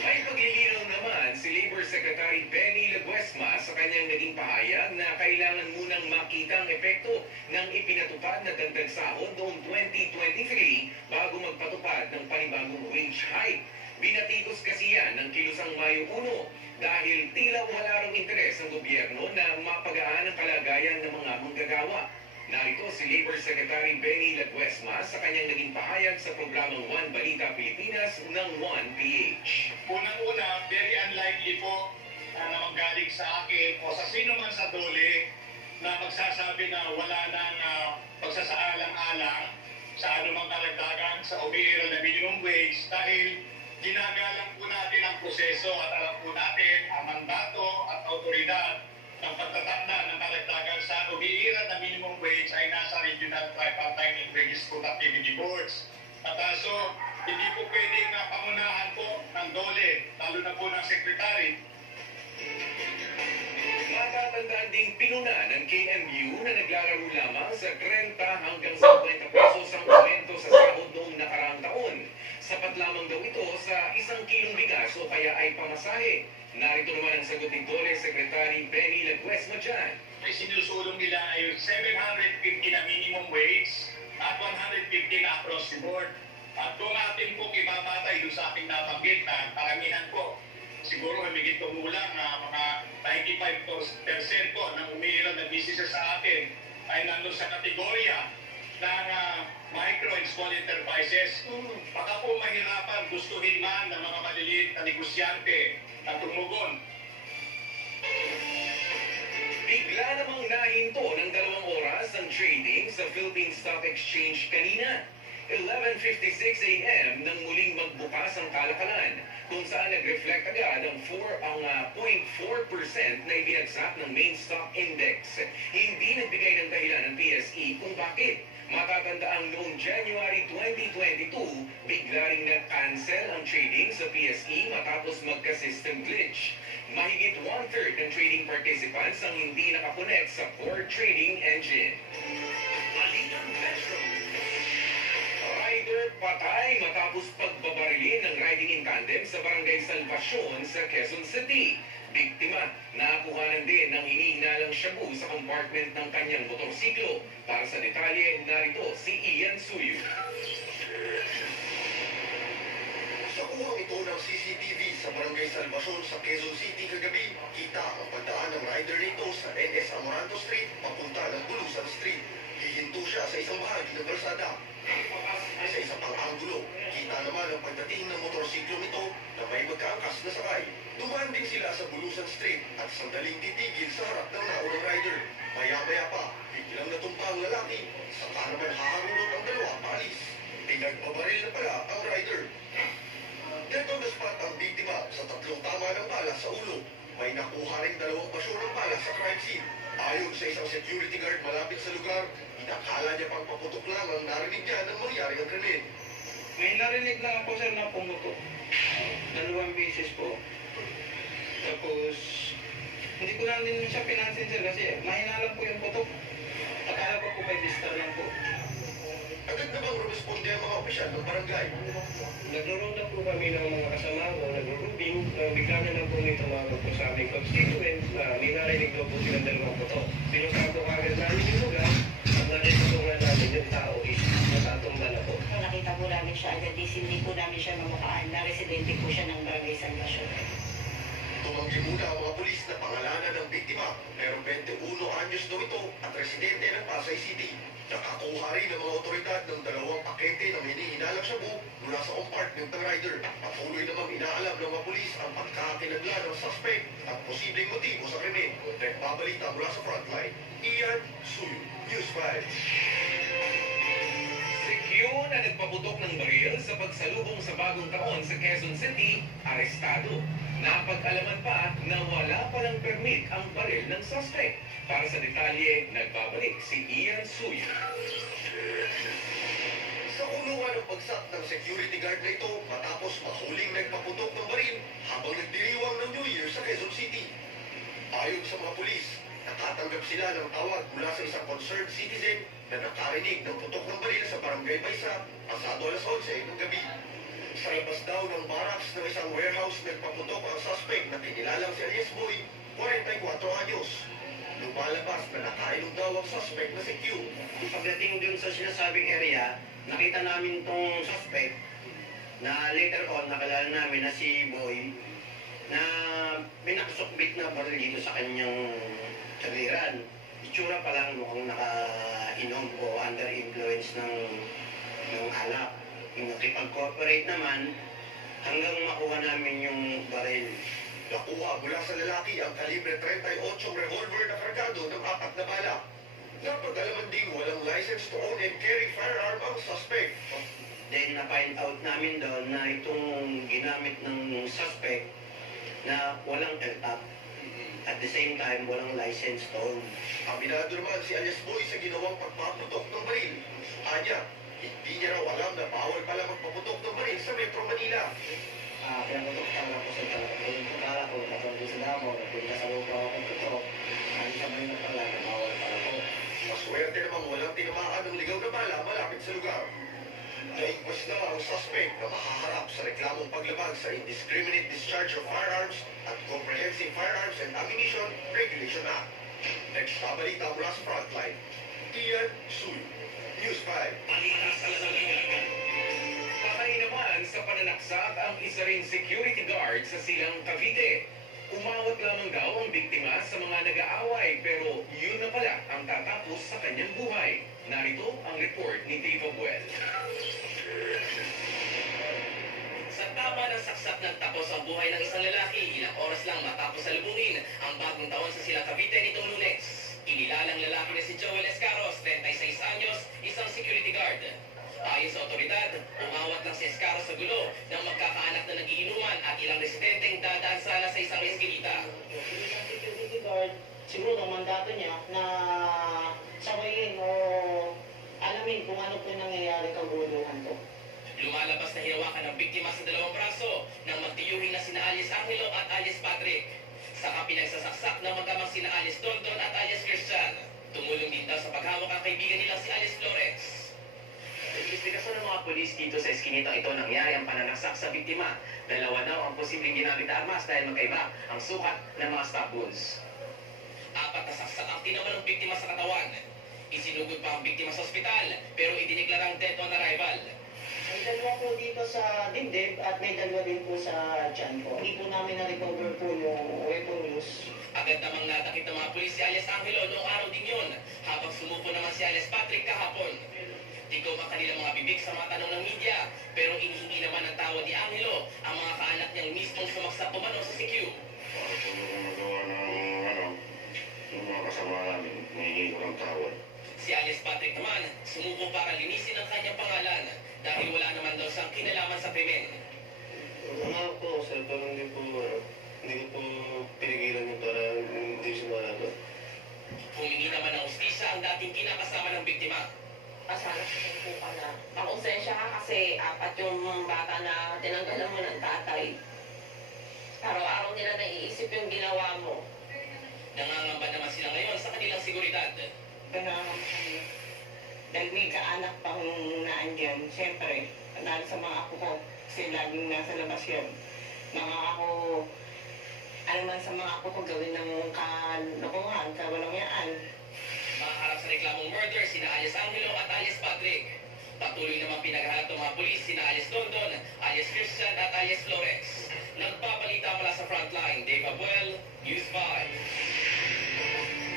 May paglilinaw naman si Labor Secretary Benny Laguesma sa kanyang naging pahayag na kailangan munang makita ang epekto ng ipinatupad na dagdag sahod noong 2023 bago magpatupad ng panibagong wage hike. Binatikos kasi yan ng kilusang Mayo 1 dahil tila wala raw interes ng gobyerno na mapagaan ang kalagayan ng mga manggagawa. Narito si Labor Secretary Benny Laguesma sa kanyang naging pahayag sa programang One Balita Pilipinas ng 1PH. Unang-una, very unlikely po na manggaling sa akin o sa sino man sa dole na magsasabi na wala nang pagsasaalang-alang sa anumang kalagdagan sa umiiral na minimum wage dahil ginagalang po natin ang proseso at alam po natin ang mandato at autoridad ng pagtatakda ng kalagdagan sa umiiral na minimum wage ay nasa Regional Tripartite Integrated Productivity Boards. At so, hindi po pwedeng pangunahan po ng dole, lalo na po ng sekretary. Matatandaan ding pinuna ng KMU na naglalaro lamang sa 30 hanggang 50 pesos ang aumento sa sahod noong nakaraang taon. Sapat lamang daw ito sa 1 kilong bigas o kaya ay pamasahe. Narito naman ang sagot ni Dole Secretary Benny Laguesma dyan. Ay sinusulong nila ay 750 na minimum wage at 150 na across the board. At kung atin po ibabatay doon sa ating nabanggit na karamihan po, siguro humigit kumulang na mga 95% po ng umiiral na businesses sa atin ay nandun sa kategorya ng micro and small enterprises. Baka po mahirapan gustuhin man ng mga maliliit na negosyante na tumugon. Bigla namang nahinto ng 2 oras ang trading sa Philippine Stock Exchange kanina. 11:56 a.m. nang muling magbukas ang kalakalan, kung saan nag-reflect agad ang 0.4% na ibinagsak ng main stock index. Hindi nagbigay ng dahilan ng PSE kung bakit. Matatandaan noong January 2022, bigla ring na-cancel ang trading sa PSE matapos magka-system glitch. Mahigit 1/3 ng trading participants ang hindi nakakonect sa core trading engine. Balitang Metro. Rider patay matapos pagbabarilin ng riding in tandem sa barangay Salvacion sa Quezon City. Biktima, nakuhanan din ng hinihinalang shabu sa compartment ng kanyang motorsiklo. Para sa detalye, narito si Ian Suyu. Sa kuhang ito ng CCTV sa Barangay Salvacion sa Quezon City kagabi, kita ang pagdaan ng rider nito sa NS Amoranto Street papunta ng Bulusan Street. Hihinto siya sa isang bahagi ng kalsada. Sa isang pang anggulo, kita naman ang pagdating ng motorsiklo nito na may magkaangkas na sakay. Dumaan din sila sa Bulusan Street at sandaling titigil sa harap ng naunang rider. Maya-maya pa, biglang natumpa ang lalaki. Saka naman haharunod ang dalawa paalis. Pinagbabaril na pala ang rider. Dead on the spot ang biktima sa 3 tama ng bala sa ulo. May nakuha ring 2 basyo ng bala sa crime scene. Ayon sa isang security guard malapit sa lugar, inakala niya pang paputok lang ang narinig niya nang mangyari ang krimen. May narinig lang ako sir na pumutok. 2 beses po. Tapos, hindi ko lang din siya pinansin sir kasi mahina lang po yung putok. Akala ko po may distar lang po. Agad namang rumisponde ang mga opisyal ng barangay. Nagro-road po kami ng mga kasama ko, nagro-rubing, bigla na lang po may tumawag po sa aming constituents na may narinig daw po silang 2 putok. Pinusado agad namin yung lugar at narinig namin yung tao is natatumba na po. Nakita po namin namin siya agad, hindi po namin siya mamukhaan na residente po siya ng Barangay Salvacion. Tumanggi muna ang mga pulis na pangalanan ng biktima, pero 21 anyos daw ito at residente ng Pasay City. Nakakuha rin ng mga otoridad ng 2 pakete ng hinihinalang shabu mula sa compartment ng rider. Patuloy namang inaalam ng mga pulis ang pagkakakinagla ng suspect at posibleng motibo sa krimen. Nagbabalita mula sa frontline, Ian Suyo, News 5. Secure na nagpaputok ng baril sa pagsalubong sa bagong taon sa Quezon City, arestado. Napag-alaman pa na wala palang permit ang baril ng suspect. Para sa detalye, nagbabalik si Ian Suyo. Sa kulungan ng pagsak ng security guard na ito matapos mahuling nagpaputok ng baril habang nagdiriwang ng New Year sa Quezon City. Ayon sa mga pulis, nakatanggap sila ng tawag mula sa isang concerned citizen na nakarinig ng putok ng baril sa Barangay Baysa pasado alas 11 ng gabi. Sa labas daw ng barracks ng isang warehouse nagpaputok ang suspect na kinilalang si alias Boy, 44 anyos. Lumalabas na nakainom daw ang suspect na si Q. Pagdating dun sa sinasabing area, nakita namin tong suspect na later on nakilala namin na si Boy na may nakasukbit na baril dito sa kanyang kaliran. Itsura pa lang mukhang nakainom o under influence ng alak. Yung nakipag-cooperate naman hanggang makuha namin yung baril. Nakuha mula sa lalaki ang kalibre 38 revolver na kargado ng 4 na bala. Napag-alaman din walang license to own and carry firearm ang suspect. Then na-find out namin doon na itong ginamit ng suspect na walang LTAP. At the same time, walang license to own. Aminado naman si alias Boy sa ginawang pagpaputok ng baril. Anya, hindi niya raw alam na bawal pala magpaputok ng baril sa Metro Manila. Pinaputok talaga po sa talagang kala ko, kapag sa damo, napunta sa lupa ako ng putok. Ang sabay na pala, bawal pala po. Maswerte namang walang tinamaan ng ligaw na bala malapit sa lugar. Naigwas na ang suspect na makaharap sa reklamong paglabag sa Indiscriminate Discharge of Firearms at Comprehensive Firearms and Ammunition Regulation Act. Next, balita mula sa frontline, Ian Suyo, News 5. Balita sa Lalawigan. Patay naman sa pananaksak ang isa ring security guard sa Silang Cavite. Umawat lamang daw ang biktima sa mga nag-aaway pero yun na pala ang tatapos sa kanyang buhay. Narito ang report ni Dave Abuel. Sa tama ng saksak nagtapos ang buhay ng isang lalaki ilang oras lang matapos salubungin ang bagong taon sa Silang Cavite nitong Lunes. Inilalang lalaki na si Joel Escaros, 36 anyos, isang security guard. Ayon sa otoridad, umawat lang si Escaros sa gulo ng magkakaanak na nagiinuman at ilang residenteng dadaan sana sa isang eskinita. Isang security guard, siguro ang mandato niya na sabayin o alamin kung ano po nangyayari kaguluhan to. Lumalabas na hinawakan ng biktima sa dalawang braso nang magtiyuhin na sina alias Angelo at alias Patrick. Saka pinagsasaksak ng magkamang sina alias Dondon at alias Christian. Tumulong din daw sa paghawak ang kaibigan nila si alias Flores. Investigasyon ng mga polis dito sa eskinitang ito nangyari ang pananaksak sa biktima. Dalawa daw ang posibleng ginamit na armas dahil magkaiba ang sukat ng mga stab wounds. 4 na saksak ang tinaman ng biktima sa katawan. Isinugod pa ang biktima sa ospital pero idiniklarang dead on arrival. May dalawa po dito sa dibdib at may dalawa din po sa tiyan po. Hindi po namin na-recover po yung weapon use. Agad namang natakip ng mga pulis si alias Angelo noong araw din yun, habang sumuko naman si alias Patrick kahapon. Tigaw ang kanilang mga bibig sa mga tanong ng media, pero inihingi naman ng tawad ni Angelo ang mga kaanak niyang mismong sumaksak umano sa CQ. Para po yung magawa ng mga kasama namin, nahingi ko ng tawad. Si alias Patrick naman, sumuko para linisin ang kanyang pangalan dahil wala naman daw siyang kinalaman sa krimen. Ano po, sir, pero hindi ko po pinigilan yung para hindi sumala doon. Humingi naman ng ustisya ang dating kinakasama ng biktima. Sana po ka na pakonsensya ka kasi 4 yung bata na tinanggalan mo ng tatay. Araw-araw nila naiisip yung ginawa mo. Nangangamba naman sila ngayon sa kanilang seguridad. Ganun kami. Dahil may kaanak pang naandyan, siyempre, dahil sa mga apo ko, kasi laging nasa labas yun. Mga ako, ano man sa mga apo ko gawin ng kalokohan, kawalangyaan. Makaharap sa reklamong murder sina alias Angelo at alias Patrick. Patuloy naman pinaghahanap ng mga pulis sina alias Dondon, alias Christian at alias Flores. Nagpabalita mula sa frontline, Dave Abuel, News 5.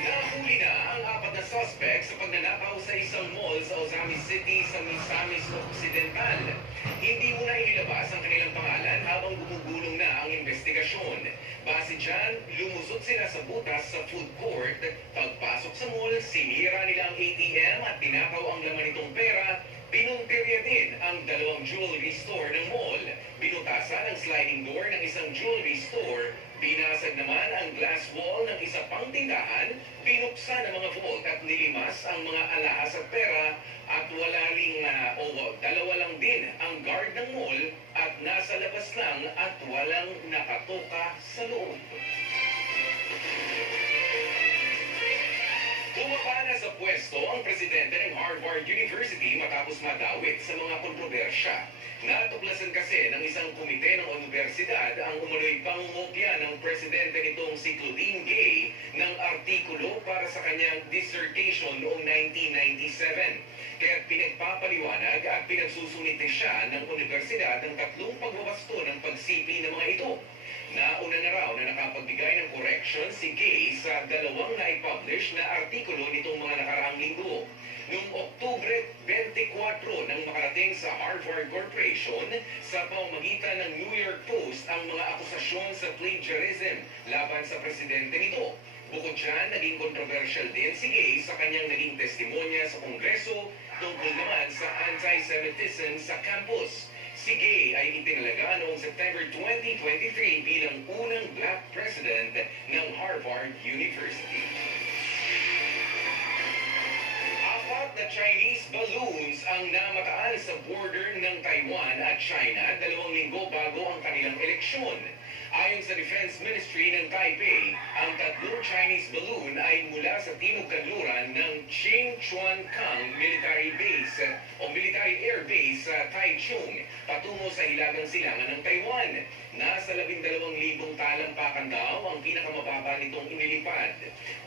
Nahuli na ang 4 na suspect sa pagnanakaw sa isang mall sa Ozamis City sa Misamis Occidental. Hindi muna inilabas ang kanilang pangalan habang gumugulong na ang investigasyon. Base dyan, lumusot sila sa butas sa food court. Pagpasok sa mall, sinira nila ang ATM at tinakaw ang laman nitong pera. Pinuntirya din ang 2 jewelry store ng mall. Binutasan ang sliding door ng isang jewelry store. Binasag naman ang glass wall ng isa pang tindahan. Binuksan ang mga vault at nilimas ang mga alahas at pera. At dalawa lang din ang guard ng mall at nasa labas lang at walang nakatoka sa loob. Bumaba na sa pwesto ang presidente ng Harvard University matapos madawit sa mga kontrobersya. Natuklasan kasi ng isang komite ng universidad ang umano'y pangungopya ng presidente nitong si Claudine Gay ng artikulo para sa kanyang dissertation noong 1997. Kaya pinagpapaliwanag at pinagsusunite siya ng universidad ng 3 pagwawasto ng pagsipi ng mga ito. Nauna na raw na nakapagbigay ng correction si Gay sa 2 na-publish na artikulo nitong mga nakaraang linggo. Noong Oktubre 24 nang makarating sa Harvard Corporation sa pamamagitan ng New York Post ang mga akusasyon sa plagiarism laban sa presidente nito. Bukod dyan, naging controversial din si Gay sa kanyang naging testimonya sa Kongreso tungkol naman sa anti-Semitism sa campus. Si Gay ay itinalaga noong September 2023 bilang unang black president ng Harvard University. 4 na Chinese balloons ang namataan sa border ng Taiwan at China 2 linggo bago ang kanilang eleksyon. Ayon sa Defense Ministry ng Taipei, ang 3 Chinese balloon ay mula sa timog kanluran ng Qingchuankang Military Base o Military Air Base sa Taichung patungo sa hilagang silangan ng Taiwan. Nasa 12,000 talampakan daw ang pinakamababa nitong inilipad.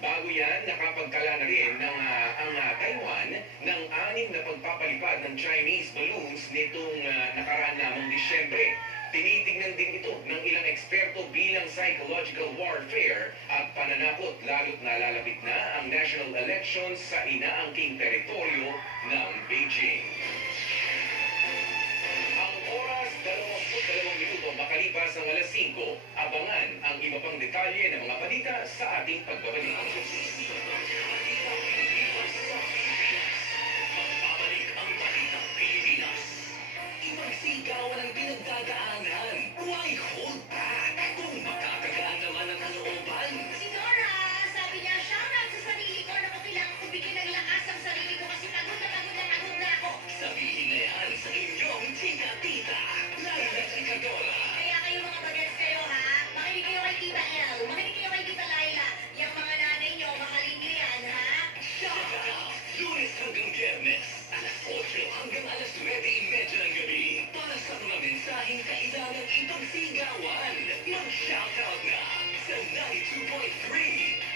Bago yan, nakapagkala na rin ang Taiwan ng 6 na pagpapalipad ng Chinese balloons nitong nakaraan lamang Disyembre. Tinitignan din ito ng ilang eksperto bilang psychological warfare at pananakot lalo't nalalapit na ang national elections sa inaangking teritoryo ng Beijing. Ang oras, 22 minuto makalipas ang alas 5. Abangan ang iba pang detalye ng mga balita sa ating pagbabalik. Magbabalik ang Balita Pilipinas. Ipagsigawan ang pinagdadaanan. Why hold back? Kung makakagaan naman ang kalooban. Si Dora, sabi niya, shoutout sa sarili ko na kailangan ko bigyan ng lakas ang sarili ko kasi pagod na ako. Sabihin na yan sa inyong chika-tita. Laila Chikadora. Kaya kayo mga bagets kayo ha, makinig kayo kay Tita El, makinig kayo kay Tita Laila. Yung mga nanay niyo, mahalin niyo yan ha. Shout out! Lunes hanggang Biyernes, alas 8 hanggang alas 9:30 ng gabi. Para sa mga mensaheng kailangang ipagsigawan, mag-shoutout na sa 92.3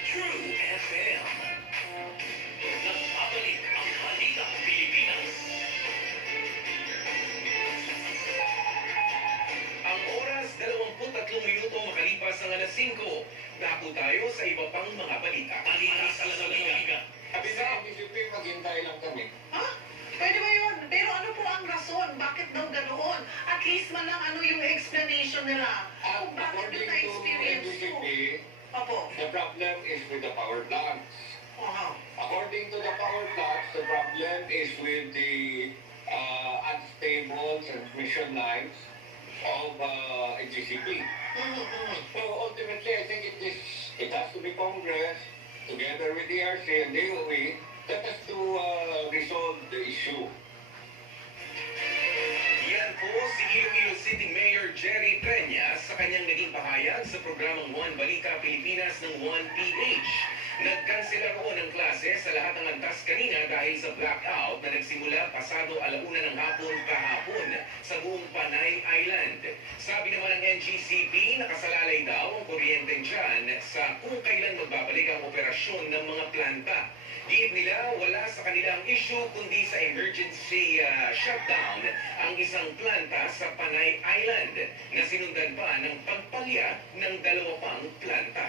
True FM. Nagbabalik ang Balita Pilipinas. Ang oras, 23 minuto makalipas ang alas 5. Dako tayo sa iba pang mga balita. Balita sa Salamiga. Sabi sa NDCP, maghintay lang kami. Ha? Pwede ba yun? Pero ano po ang rason? Bakit daw ganoon? At least man lang ano yung explanation nila. At Kung bakit according yung to na-experience NDCP, ko. Opo. the problem is with the power plants. According to the power plants, the problem is with the unstable transmission lines of NGCP. So ultimately, I think it has to be Congress, together with the ERC and DOE, that has to resolve the issue. Yan po si Iloilo City Mayor Jerry Peña sa kanyang naging pahayag sa programang One Balita Pilipinas ng 1PH. Nagkansela roon ng klase sa lahat ng antas kanina dahil sa blackout na nagsimula pasado 1:00 ng hapon kahapon sa buong Panay Island. Sabi naman ng NGCP, nakasalalay daw ang kuryente dyan sa kung kailan magbabalik ang operasyon ng mga planta. Giit nila wala sa kanilang issue kundi sa emergency shutdown ang isang planta sa Panay Island na sinundan pa ng pagpalya ng 2 pang planta.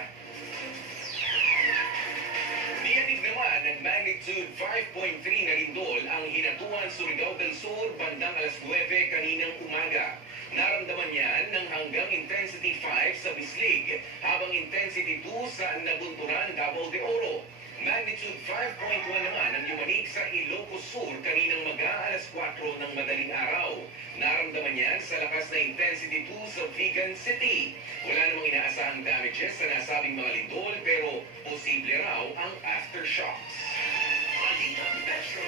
Niyatig naman ng magnitude 5.3 na lindol ang Hinatuan, Surigao del Sur bandang alas 9 kaninang umaga. Naramdaman yan ng hanggang intensity 5 sa Bislig, habang intensity 2 sa Nabunturan, Davao de Oro. Magnitude 5.1 naman ang yumanig sa Ilocos Sur kaninang mag-aalas 4 ng madaling araw. Naramdaman yan sa lakas na intensity 2 sa Vigan City. Wala namang inaasahang damages sa nasabing mga lindol pero posible raw ang aftershocks. Balita Metro.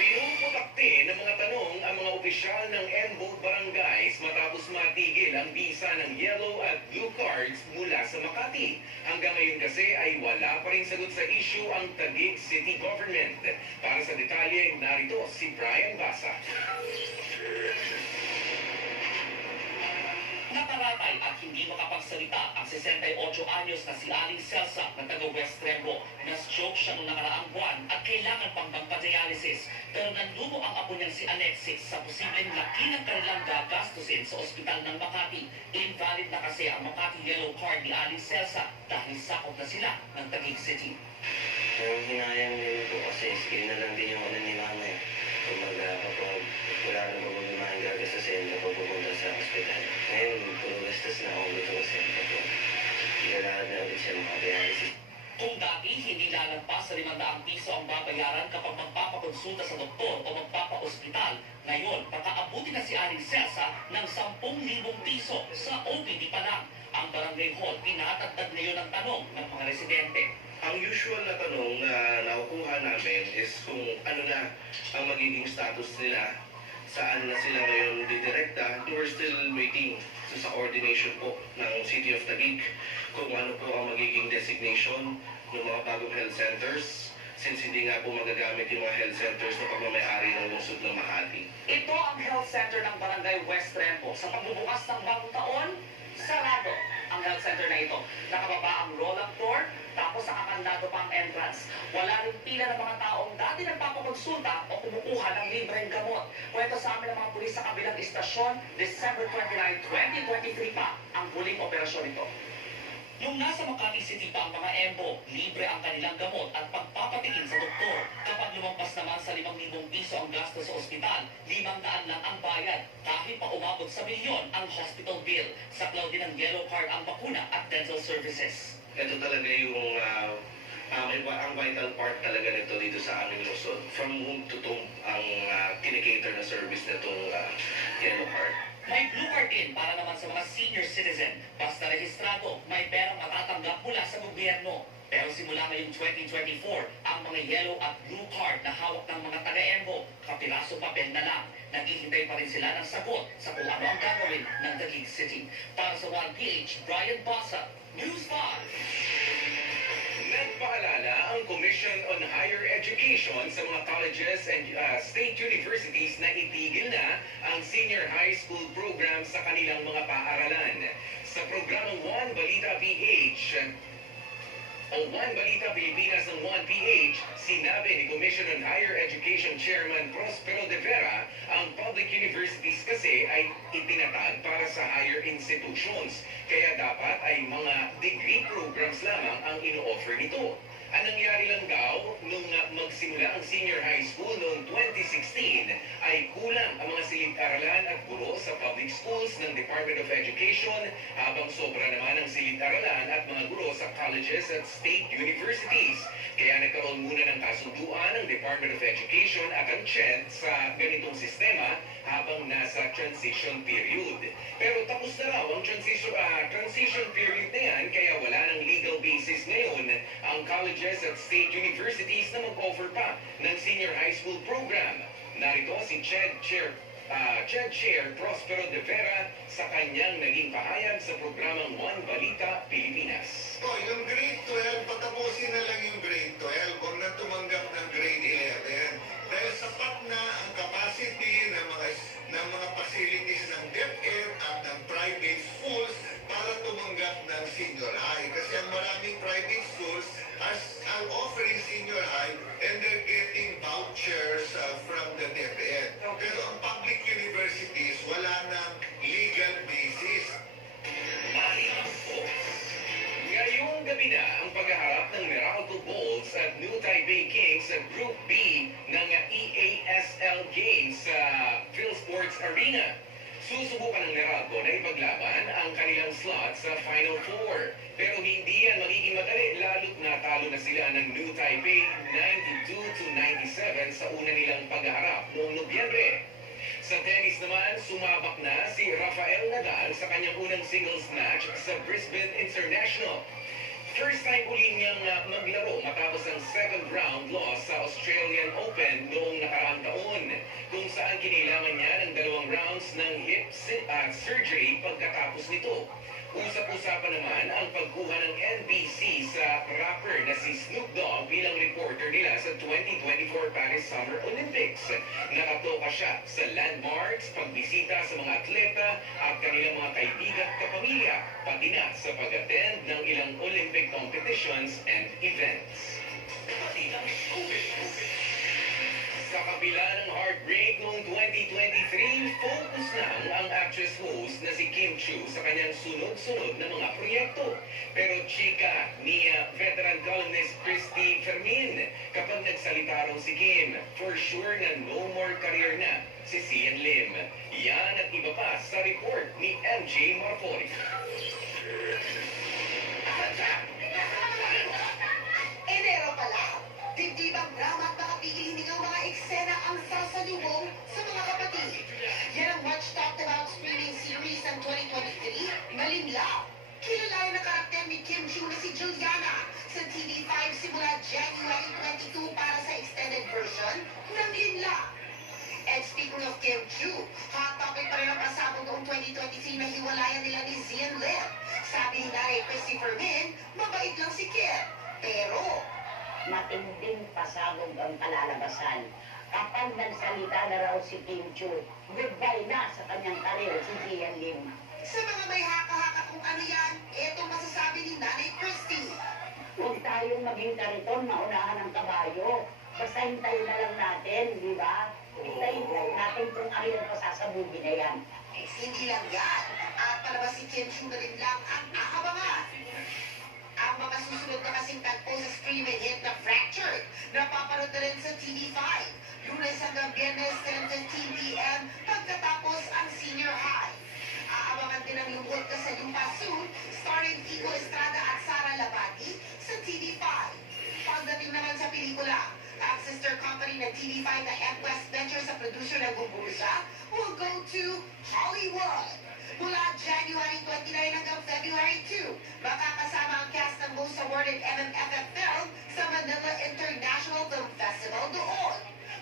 Pinuputakte ng mga tanong ang mga opisyal ng Enbog Barangays matapos matigil ang bisa ng yellow at blue cards mula sa Makati. Hanggang ngayon kasi ay wala pa rin sagot sa issue ang Taguig City Government. Para sa detalye, narito si Brian Basa. Nakaratay at hindi makapagsalita ang 68 anyos na si Aling Celsa ng taga West Remo. Na-stroke siya noong nakaraang buwan at kailangan pang magpa-dialysis. Pero nanlumo ang apo niyang si Alexis sa posibleng laki ng kanilang gagastusin sa ospital ng Makati. Invalid na kasi ang Makati Yellow Card ni Aling Celsa dahil sakop na sila ng Taguig City. Ang hinayang din po kasi skill na lang din yung ni mama eh. Kumbaga kapag wala na magmamahan gagastusin na pupunta sa ospital. Ngayon, puro gastos na ako dito kasi kapag kailangan na ulit siya makadialysis. Kung dati hindi lalampas sa 500 piso ang babayaran kapag magpapakonsulta sa doktor o magpapa-ospital, ngayon pakaabuti na si Aling Celsa ng 10,000 piso sa OPD pa lang. Ang barangay hall tinatagdag ngayon ang tanong ng mga residente. Ang usual na tanong na nakukuha namin is kung ano na ang magiging status nila, saan na sila ngayon didirekta. We're still waiting sa coordination po ng City of Taguig kung ano po ang magiging designation ng mga bagong health centers since hindi nga po magagamit yung mga health centers na pagmamayari ng lungsod ng Makati. Ito ang health center ng Barangay West Rempo. Sa pagbubukas ng bagong taon, sarado ang health center na ito. Nakababa ang roll-up door, tapos nakakandado pa ang entrance. Wala rin pila ng mga taong dati nagpapakonsulta o kumukuha ng libreng gamot. Kwento sa amin ng mga pulis sa kabilang istasyon, December 29, 2023 pa ang huling operasyon ito. Nung nasa Makati City pa ang mga EMBO, libre ang kanilang gamot at pagpapatingin sa doktor. Kapag lumampas naman sa 5,000 piso ang gasto sa ospital, 500 lang ang bayad. Kahit pa umabot sa milyon ang hospital bill. Saklaw din ng yellow card ang bakuna at dental services. Ito talaga yung ang vital part talaga nito dito sa aming lungsod. From whom to tomb ang kinikater na service nitong yellow card. May blue card din para naman sa mga senior citizen. Basta rehistrado, may perang matatanggap mula sa gobyerno. Pero simula ngayong 2024, ang mga yellow at blue card na hawak ng mga taga-EMBO, kapiraso papel na lang. Naghihintay pa rin sila ng sagot sa kung ano ang gagawin ng Taguig City. Para sa 1PH, Brian Basa, News 5. Nagpaalala ang Commission on Higher Education sa mga colleges and state universities na itigil na ang senior high school program sa kanilang mga paaralan. Sa programang One Balita PH, o One Balita Pilipinas ng 1PH, sinabi ni Commission on Higher Education Chairman Prospero de Vera, ang public universities kasi ay itinatag para sa higher institutions. Kaya dapat ay mga degree programs lamang ang ino-offer nito. Ang nangyari lang daw nung magsimula ang senior high school noong 2016 ay kulang ang mga silid-aralan at guro sa public schools ng Department of Education habang sobra naman ang silid-aralan at mga guro sa colleges at state universities. Kaya nagkaroon muna ng kasunduan ng Department of Education at ang CHED sa ganitong sistema habang nasa transition period. Pero tapos na raw ang transition period na yan kaya wala ng legal basis ngayon ang colleges at state universities na mag-offer pa ng senior high school program. Narito si CHED Chair Prospero de Vera sa kanyang naging pahayag sa programang One Balita Pilipinas. Yung grade 12, patapusin na lang yung grade 12, huwag na tumanggap ng grade 11. Dahil sapat na ang capacity ng mga facilities ng DepEd at ng private schools para tumanggap ng senior high. Kasi ang maraming private schools ang Arena. Susubukan ng Meralco na ipaglaban ang kanilang slot sa Final Four. Pero hindi yan magiging madali lalo't natalo na sila ng New Taipei 92-97 sa una nilang pagharap noong Nobyembre. Sa tennis naman, sumabak na si Rafael Nadal sa kanyang unang singles match sa Brisbane International. First time uli niyang maglaro matapos ang second round loss sa Australian Open noong nakaraang taon, kung saan kinailangan niya ng 2 rounds ng hip surgery pagkatapos nito. Usap-usapan naman ang pagkuha ng NBC sa rapper na si Snoop Dogg bilang reporter nila sa 2024 Paris Summer Olympics. Nakatoka siya sa landmarks, pagbisita sa mga atleta at kanilang mga kaibigan at kapamilya, pati na sa pag-attend ng ilang Olympic competitions and events. Sa kabila ng heartbreak noong 2023, focus lang ang actress host na si Kim Chiu sa kanyang sunod-sunod na mga proyekto. Pero chika ni veteran columnist Christy Fermin kapag nagsalita raw si Kim, for sure na no more career na si Sian Lim. Yan at iba pa sa report ni MJ Marfori. Enero pa lang, dibdibang drama at makapigil hindi ang mga eksena ang sasalubong sa mga kapatid. Yan ang much talked about streaming series ng 2023, Malinlaw. Kilala na karakter ni Kim Chiu na si Juliana sa TV5 simula January 22 para sa extended version ng Linlaw. And speaking of Kim Chiu, hot topic pa rin ang pasabog noong 2023 na hiwalayan nila ni Sian Lim. Sabi ni Nanay Christopher Min, mabait lang si Kim. Pero matinding pasabog ang kalalabasan. Kapag nagsalita na raw si Kim Chiu, goodbye na sa kanyang karir si Sian Lim. sa mga may haka-haka kung ano yan, eto masasabi ni Nanay Christy. Huwag tayong maging kariton na unahan ng kabayo. Basta hintayin na lang natin, di ba? Hintayin lang natin kung ano yung pasasabugin na yan. Hindi lang yan. At palabas si Kim Chiu na rin lang ang aabangan. Ang mga susunod na kasing tagpo sa streaming hit na Fractured, napapanood na rin sa TV5. Lunes hanggang Biyernes 10:15 p.m. pagkatapos ang Senior High. Aabangan din ang Lungkot Ka sa Lupa soon, starring Kiko Estrada at Sara Labati sa TV5. Pagdating naman sa pelikula, ang sister company ng TV5 na M-Quest Ventures sa producer ng Gumbursa will go to Hollywood. Mula January 29 hanggang February 2, makakasama ang cast ng most awarded MMFF film sa Manila International Film Festival doon.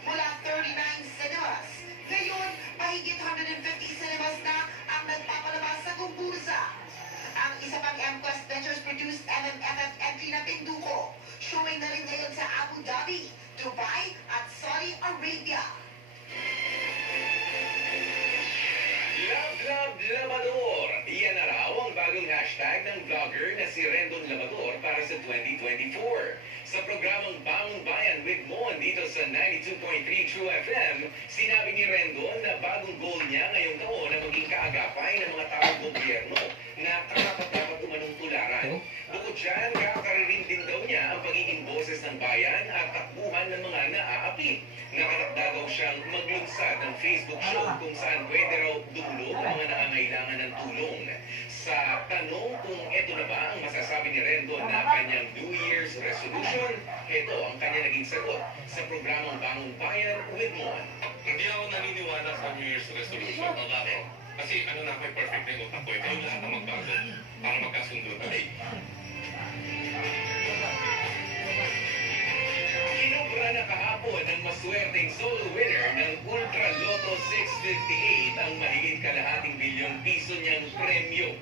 Mula 39 cinemas. Ngayon, mahigit 150 cinemas na ang nagpapalabas sa Gumbursa. Ang isa pang M-Quest Ventures produced MMFF entry na Pinduko. Showing na rin ngayon sa Abu Dhabi, Dubai at Saudi Arabia. Love Labador! Iyan na raw ang bagong hashtag ng vlogger na si Rendon Labador para sa 2024. Sa programang Bangon Bayan with Mon dito sa 92.3 True FM, sinabi ni Rendon na bagong goal niya ngayong taon na maging kaagapay ng mga taong gobyerno na karapat-dapat umanong tularan. Bukod dyan, kakaririn din daw niya ang pagiging boses ng bayan at takbuhan ng mga naaapi. Nakatakda daw siyang maglunsad ng Facebook show kung saan pwede raw dumulog ang mga nangangailangan ng tulong. Sa tanong kung ito na ba ang masasabi ni Rendon na kanyang New Year's resolution, ito ang kanya naging sagot sa programang Bangon Bayan with Mon. Hindi ako naniniwala sa New Year's resolution. Bakit? Kasi ano na ako, perfect na yung utak ko. Ikaw lahat ang magbago para magkasundo tayo. Kinubra na kahapon ang maswerteng solo winner ng Ultra Lotto 658 ang mahigit kalahating bilyong piso niyang premyo.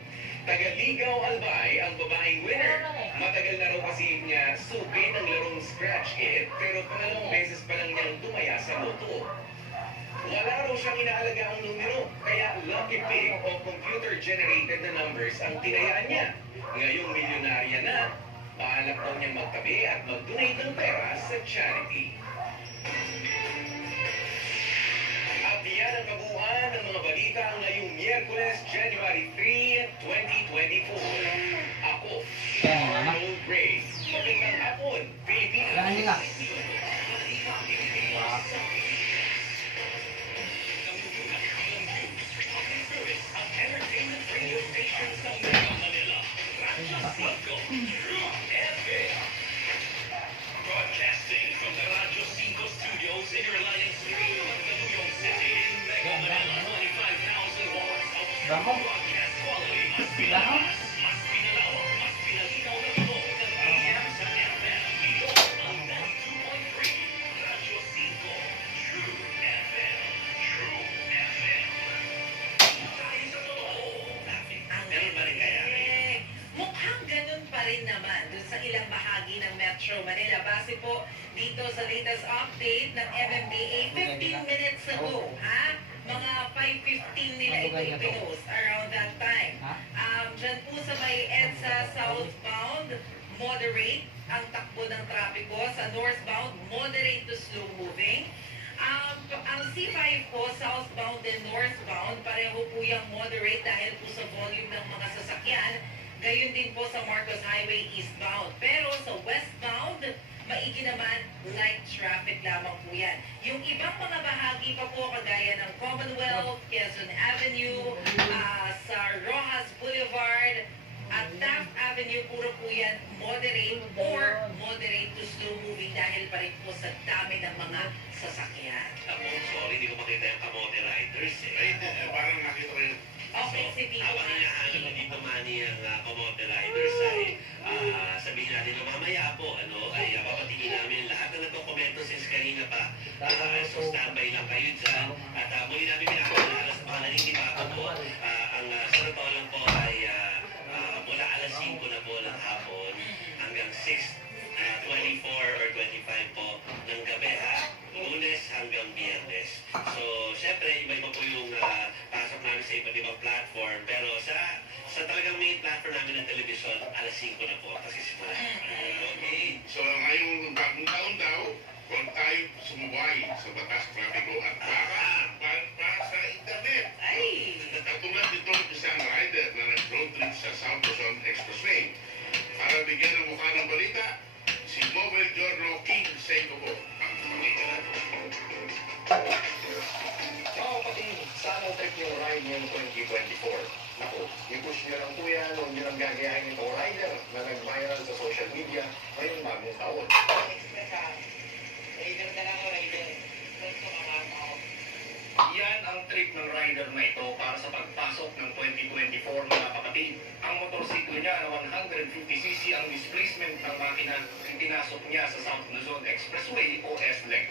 Tagaligaw Albay ang babaeng winner. Matagal na raw kasi niya sukin ang larong scratch hit pero pangalawang beses pa lang niyang tumaya sa loto. Wala raw siyang inaalaga ang numero, kaya lucky pick o computer-generated na numbers ang tinayaan niya. Ngayong milyonarya na, paalap daw niyang magtabi at mag-donate ng pera sa charity. At yan ang kabuuan ng mga balita ngayong Miyerkules, January 3, 2024. Ako, si Arnold Grace. Magandang hapon, Pilipinas. Bako. Bako. Mas pinalawak, mas pinalinaw na ito. Kagaya sa FM. Ito ang 92.3. Radyo 5. True FM. True FM. Tayo sa totoo. Ganun pa rin kaya? Mukhang ganun pa rin naman dun sa ilang bahagi ng Metro Manila. Base po dito sa latest update ng MMDA 15 minutes ago. Ha? Mga 5:15 nila ito ipinost around that time. Dyan po sa may EDSA southbound, moderate ang takbo ng trapiko. Sa northbound, moderate to slow moving. Ang C5 po, southbound and northbound, pareho po yung moderate dahil po sa volume ng mga sasakyan. Gayon din po sa Marcos Highway eastbound. Pero sa westbound, maigi naman, light traffic lamang po yan. Yung ibang mga bahagi pa po, kagaya ng Commonwealth, Quezon Avenue, sa Rojas Boulevard, at Taft Avenue, puro po yan moderate or moderate to slow moving dahil pa rin po sa dami ng mga sasakyan. Ako, sorry, hindi ko makita yung kamote riders eh. Ay, parang nakita ko yung... Okay, si Tito Habang Manny. hinahanap dito Manny ang kamote riders ay sabihin natin na mamaya po, ay papatingin namin lahat na nagkokomento since kanina pa. So standby lang kayo dyan. At muli namin pinakaalala sa mga naninibago po. Ang sa totoo lang po ay mula alas 5 na po ng hapon hanggang 6:24 or 25 po ng gabi ha. Lunes hanggang Biyernes. So, syempre, iba-iba po yung pasok namin sa iba't ibang platform. Pero sa talagang main platform namin ng television, alas 5 na po kasi simula. Okay. So, ngayong bagong taon daw, kung tayo sumuway sa batas trapiko at para sa internet. Ay! Katulad itong isang rider na nag-road trip sa South Luzon Expressway. Para bigyan ng mukha ng balita, si Mobile Giorno King Seiko po ang pamilya natin. Mga kapatid, saan ang trip yung ride ngayong 2024? Naku, i-push nyo lang po yan, huwag nyo lang gagayahin itong rider na nag-viral sa social media ngayong bagong taon. Rider na lang ako, rider. Yan ang trip ng rider na ito para sa pagpasok ng 2024 mga kapatid. Ang motorsiklo niya na 150cc ang displacement ng makina pinasok niya sa South Luzon Expressway o SLEX.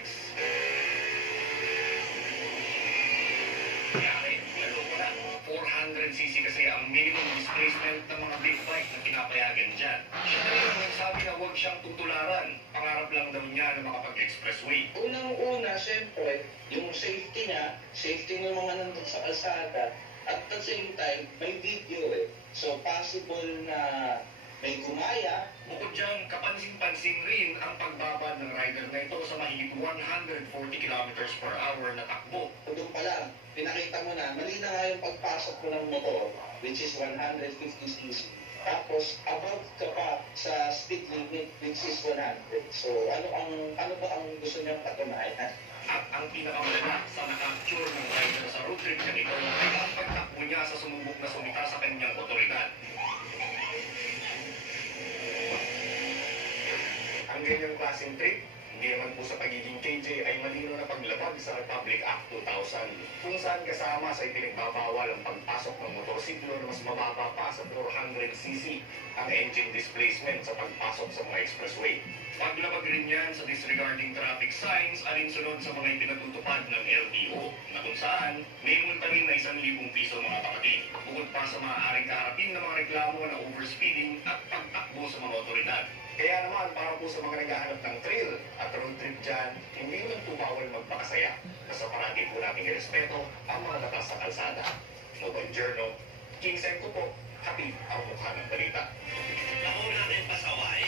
Yari, lalo ko na. 400cc kasi ang minimum displacement ng mga big bike na pinapayagan dyan. Siya na yung nagsabi na huwag siyang tutularan. Pangarap lang daw niya na makapag-expressway. Unang-una, siyempre, yung safety niya, safety ng mga nandun sa kalsada, at at the same time, may video eh. So, possible na may gumaya. Bukod dyan, kapansin-pansin rin ang pagbaba ng rider na ito sa mahigit 140 kilometers per hour na takbo. Doon pa lang, pinakita mo na, mali na nga yung pagpasok mo ng motor, which is 150cc. Tapos, above ka pa sa speed limit, which is 100. So, ano ba ang gusto niyang patunayan? At ang pinakamalala sa na-capture ng rider sa road trip niya ito ay ang pagtakbo niya sa sumubok na sumita sa kanyang otoridad. Ang ganyang klaseng trip, hindi naman po sa pagiging KJ ay malino na paglabag sa Republic Act 2000 kung saan kasama sa ipinagbabawal ang pagpasok ng motorsiklo na mas mababa pa sa 400cc ang engine displacement sa pagpasok sa mga expressway. Paglabag rin yan sa disregarding traffic signs alinsunod sa mga ipinatutupad ng LTO na kung saan may multa rin na 1,000 piso mga kapatid. Bukod pa sa maaaring kaharapin ng mga reklamo na overspeeding at pagtakbo sa mga otoridad. Kaya naman, para po sa mga naghahanap ng thrill at road trip dyan, hindi naman po bawal magpakasaya. Basta parati po natin irespeto ang mga batas sa kalsada. Mobile Journal, King Senko po, kapit ang mukha ng balita. Ako na kayong pasaway,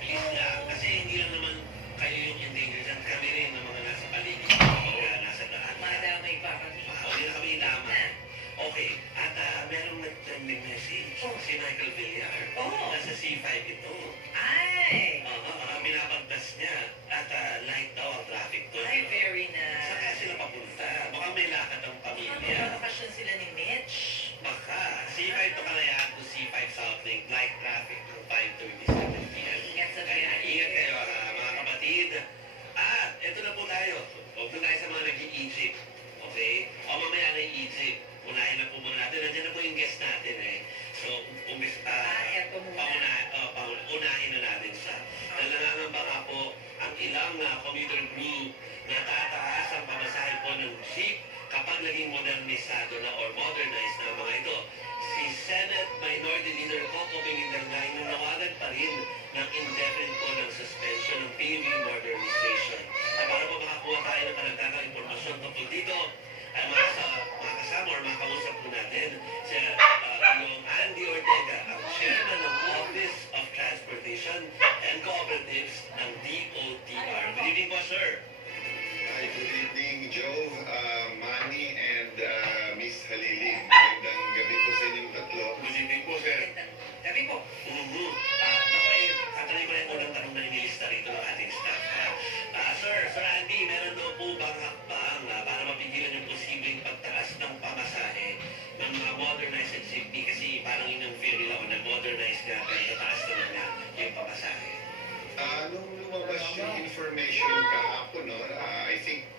please lang, kasi hindi lang naman kayo yung endangered at kami rin ng mga nasa paligid, mga nasa daan. Madamay pa kami. Hindi na kami tama. Okay, at merong nag-trending message, si Michael Villar. Nasa C5 ito. Ay! Binabagtas niya at light daw ang traffic doon. Ay, very nice. Saka sila papunta. Baka may lakad ang pamilya. Magbabakasyon sila ni Mitch. Baka. C5 to Kalayaan to C5 South Link. Light traffic from 5:37 p.m. Ingat sa Kaya biyahe. ingat kayo mga kapatid. At eto na po tayo. Huwag na tayo sa mga nag-i-Egypt. Okay? O mamaya na Egypt. Unahin na po muna natin. Nandiyan na modernisado na or modernized na mga ito. Si Senate Minority Leader Coco Benitangay nanawagan pa rin ng indefinite po ng suspension ng PUV modernization. Para po makakuha tayo ng karagdagang impormasyon tungkol dito, ay makasama or makausap po natin si yung Andy Ortega, ang chairman ng Office of Transportation and Cooperatives ng DOTR. Good evening po, sir. Hi, good evening, Joe, Manny, and Miss Haliling. Magandang gabi po sa inyong tatlo. Good evening po, sir. Gabi po. Tatanay ko na yung unang tanong na inilista rito ng ating staff. Sir Andy, meron daw po bang hakbang para mapigilan yung posibleng pagtaas ng pamasahe ng mga modernized jeepney kasi parang in-unfair nila o na-modernize nga pero tataas naman nga yung pamasahe? Nung lumabas yung information kahapon, no, I think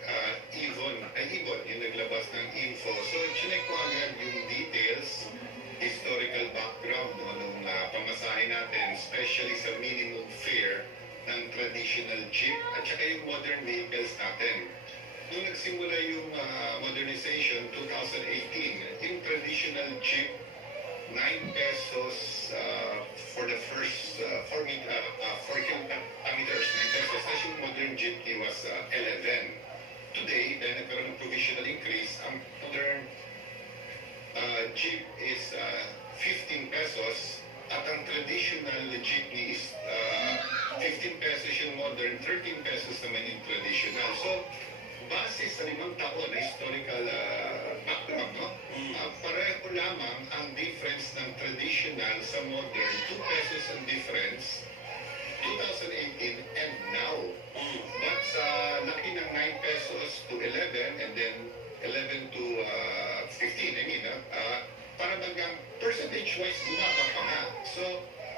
Yvonne, yung naglabas ng info. So, chinek ko agad yung details, historical background nung pamasahe natin, especially sa minimum fare ng traditional jeep at saka yung modern vehicles natin. Nung nagsimula yung modernization 2018, yung traditional jeep 9 pesos for the first 4 kilometers, 9 pesos. Tapos yung modern jeepney was 11. Today, dahil nagkaroon ng provisional increase, ang modern jeep is 15 pesos at ang traditional jeepney is 15 pesos yung modern, 13 pesos naman yung traditional. So, base sa 5 taon na historical background, no? Pareho lamang ang difference ng traditional sa modern, 2 pesos ang difference, 2018 and now. But sa laki ng 9 pesos to 11 and then 11 to 15, I mean, para bagang percentage-wise bumaba pa nga. So,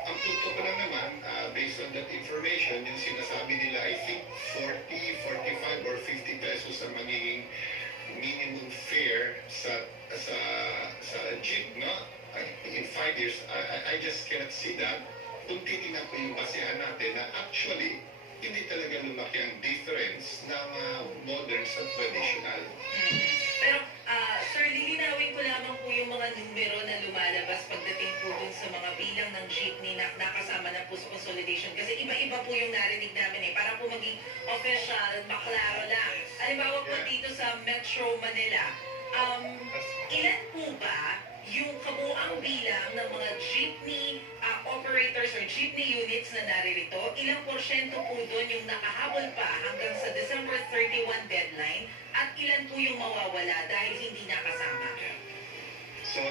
ang punto ko lang naman, based on that information, yung sinasabi nila, I think 40, 45 or 50 pesos ang magiging minimum fare sa jeep, no? In 5 years, I just cannot see that. Kung titingnan ko yung basehan natin na actually, hindi talaga lumaki ang difference ng modern sa traditional. Pero, sir, lilinawin ko lamang po yung mga numero na lumalabas pagdating po dun sa mga bilang ng jeepney na nakasama na po sa consolidation. Kasi iba-iba po yung narinig namin para po maging official, maklaro lang. Halimbawa po dito sa Metro Manila, ilan po ba yung kabuang bilang ng mga jeepney operators or jeepney units na naririto? Ilang porsyento po doon yung nakahabol pa hanggang sa December 31 deadline? At ilan po yung mawawala dahil hindi nakasama? So,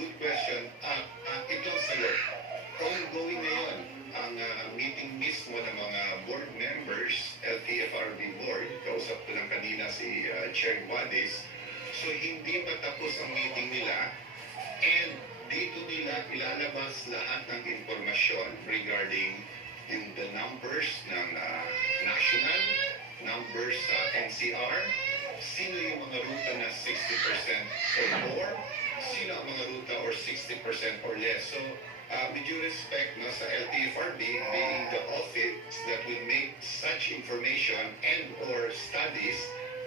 good question. Ito sa'yo, ongoing ngayon ang meeting mismo ng mga board members, LTFRB board, kausap ko lang kanina si Chair Guades. So, hindi pa tapos ang meeting nila and dito nila ilalabas lahat ng informasyon regarding the numbers ng national, numbers sa NCR, sino yung mga ruta na 60% or more, sino ang mga ruta or 60% or less. So, with due respect no, sa LTFRB, being the office that will make such information and or studies,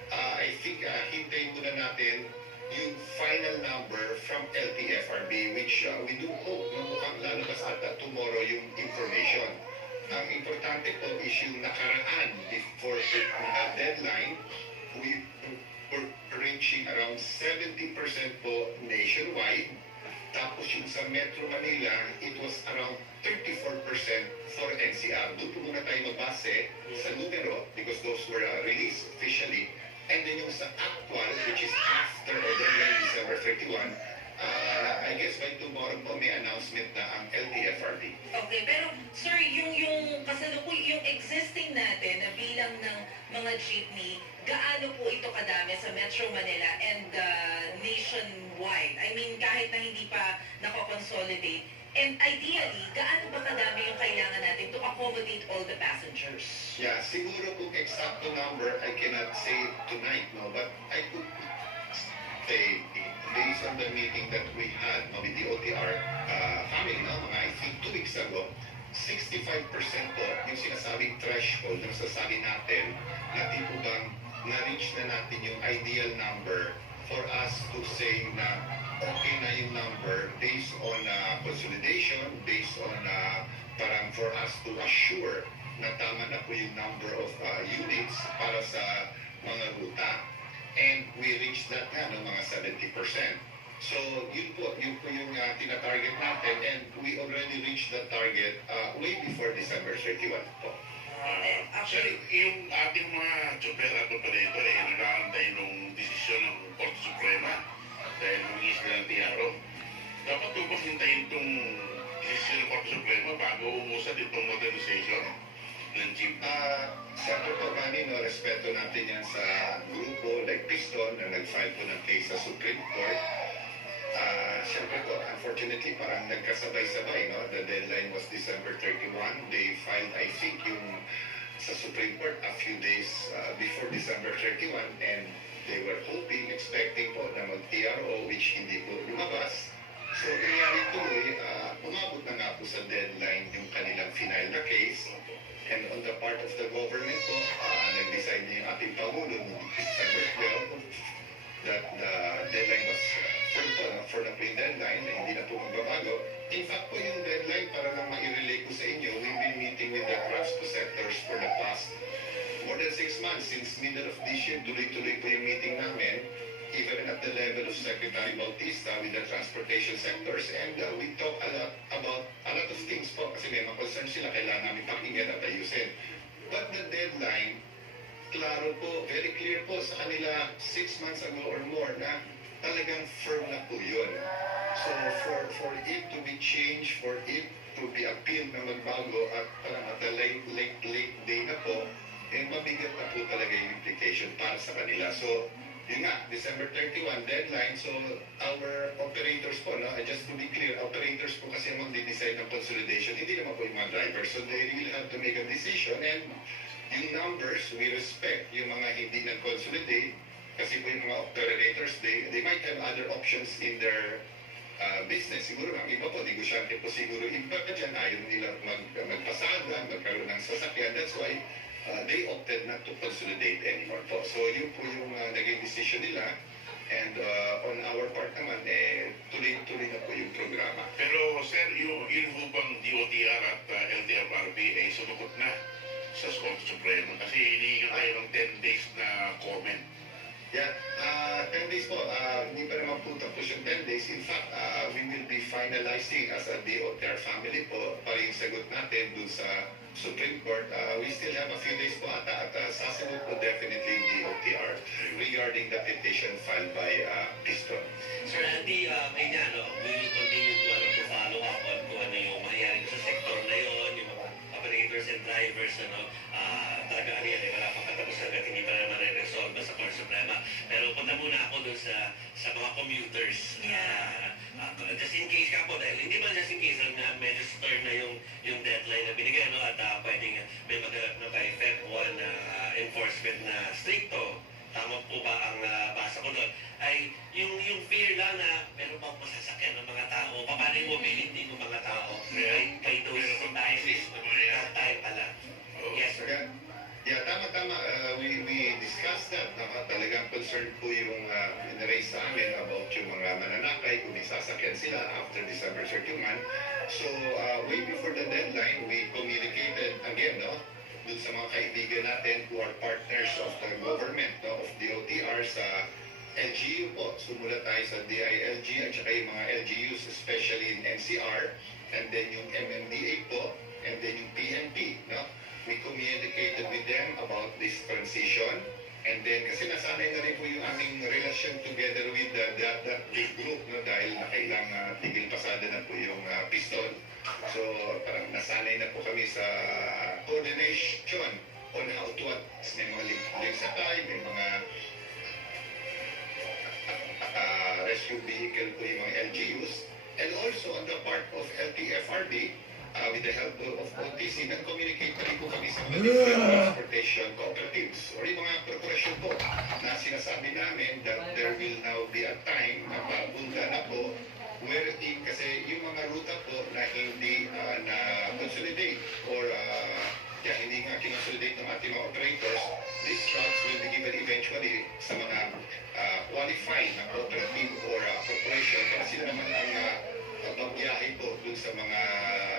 I think hintayin muna natin yung final number from LTFRB, which we do hope na mukhang lalabas ata tomorrow yung information. Ang importante po is yung nakaraan before the deadline, we were reaching around 70% po nationwide. Tapos yung sa Metro Manila, it was around 34% for NCR. Doon po muna tayo mabase sa numero because those were released officially. And then yung sa actual, which is after the deadline December 31, I guess by tomorrow po may announcement na ang LTFRB. Okay, pero sir, yung kasalukuy, yung existing natin na bilang ng mga jeepney, gaano po ito kadami sa Metro Manila and nationwide? I mean, kahit na hindi pa nako-consolidate. And ideally, gaano ba kadami yung kailangan natin to accommodate all the passengers? Yeah, siguro kung exacto number, I cannot say tonight, no? But I could say, based on the meeting that we had with the OTR family, no? Mga I think 2 weeks ago, 65% po yung sinasabing threshold ng sasabi natin na tipo bang na-reach na natin yung ideal number for us to say na okay na yung number based on consolidation, based on parang for us to assure na tama na po yung number of units para sa mga ruta. And we reached that nga ng mga 70%. So yun po yung tina-target natin, and we already reached that target way before December 31 po. Actually, yung ating mga tsuper at operator ay nag-aantay nung desisyon ng Korte Suprema dahil humingi sila ng TRO. Dapat po ba hintayin itong desisyon ng Korte Suprema bago umusad itong modernization ng jeep? Siyempre po kami, respeto natin yan sa grupo like Piston na nag-file po ng case sa Supreme Court. Siyempre po, unfortunately, parang nagkasabay-sabay, no? The deadline was December 31. They filed, I think, yung sa Supreme Court a few days before December 31, and they were hoping, expecting po na mag-TRO, which hindi po lumabas. So, nangyari tuloy, umabot na nga po sa deadline yung kanilang final na case. And on the part of the government po, nag-decide na yung ating Pangulo noong December 12 that the deadline was for the pre-deadline na hindi na po magbabago. In fact po yung deadline, para lang ma-relay ko sa inyo, we've been meeting with the transport sectors for the past more than 6 months. Since middle of this year, tuloy-tuloy po yung meeting namin, even at the level of Secretary Bautista with the transportation sectors, and we talk a lot about a lot of things po kasi may mga concerns sila, kailangan namin pakinggan at ayusin. But the deadline, klaro po, very clear po sa kanila 6 months ago or more na talagang firm na po yun. So for it to be changed, for it to be appealed na magbago at parang at the late day na po, mabigat na po talaga yung implication para sa kanila. So yun nga, December 31 deadline. So our operators po, no, just to be clear, operators po kasi magde-decide ng consolidation, hindi naman po yung mga drivers. So they really have to make a decision, and yung numbers, we respect yung mga hindi nag-consolidate kasi po yung mga operators, they might have other options in their business. Siguro ang iba po, negosyante po siguro iba dyan, ayaw nila magpasada, magkaroon ng sasakyan. That's why they opted not to consolidate anymore po. So yun po yung naging decision nila. And on our part naman, tuloy-tuloy na po yung programa. Pero sir, yun po bang DOTR at LTFRB ay sumukot na sa Korte Suprema? Kasi hinihingi tayo ng 10 days na comment. Yeah, 10 days po, hindi pa naman po tapos yung 10 days. In fact, we will be finalizing as a DOTR family po para yung sagot natin dun sa Supreme Court. We still have a few days po at sasagot po definitely DOTR regarding the petition filed by Piston. Sir Andy, may we will continue to follow up on kung ano yung mangyayari sa sektor na yun, yung mga operators and drivers, talaga wala pang katapos hanggat hindi pa naman re-resolve sa Korte Suprema. Pero punta muna ako dun sa mga commuters. Just in case ka po, dahil hindi man just in case medyo stern na yung deadline na binigay, no? At pwedeng may maganap na kay Feb 1 enforcement na stricto. Tama po ba ang basa ko doon? Ay yung fear lang na meron pang masasakyan ng mga tao, paano yung mobility ng mga tao kay those devices at tayo pala. Yes, sir. Yeah, tama. We discussed that. Talagang concerned po yung raise sa amin about yung mga mananakay kung may sasakyan sila after December 31. So, way before the deadline, we communicated again, dun sa mga kaibigan natin who are partners of the government, of DOTR sa LGU po. Sumulat tayo sa DILG at saka yung mga LGUs, especially in NCR, and then yung MMDA po, and then yung PNP, We communicated with them about this transition, and then kasi nasanay na rin po yung aming relasyon together with that big group, dahil nakailang tigil pasada na po yung Piston. So parang nasanay na po kami sa coordination on how to address. May mga link sakay, may mga rescue vehicle po yung mga LGUs, and also on the part of LTFRB, with the help of OTC, nag-communicate pa rin po kami sa mga different transportation cooperatives or yung mga korporasyon po na sinasabi namin that there will now be a time na pabunda na po wherein kasi yung mga ruta po na hindi na consolidate or hindi kinonsolidate ng ating mga operators, these slots will be given eventually sa mga qualified na cooperative or corporation para sila naman ang magbiyahe po dun sa mga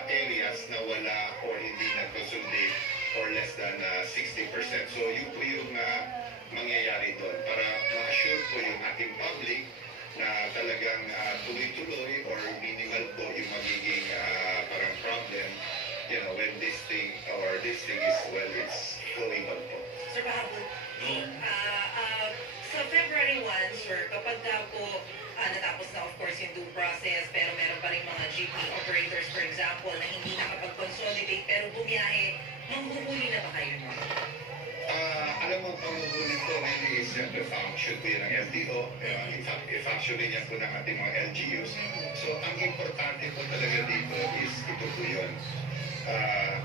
areas na wala or hindi na-consolidate or less than 60%. So yun po yung mangyayari doon para ma-assure po yung ating public na talagang tuloy-tuloy or minimal po yung magiging parang problem, when this thing is, well, it's going on po. Sir Pahabol, sa February 1, sir, kapag po natapos na of course yung due process pero meron pa rin mga GP operators for example na hindi nakapag-consolidate pero bumiyahe, manghuhuli na ba kayo nun? Alam mo, panguhuli po really is the function po yun ng LTO. In fact, function rin yan po ng ating mga LGUs. So, ang importante po talaga dito is ito po yun.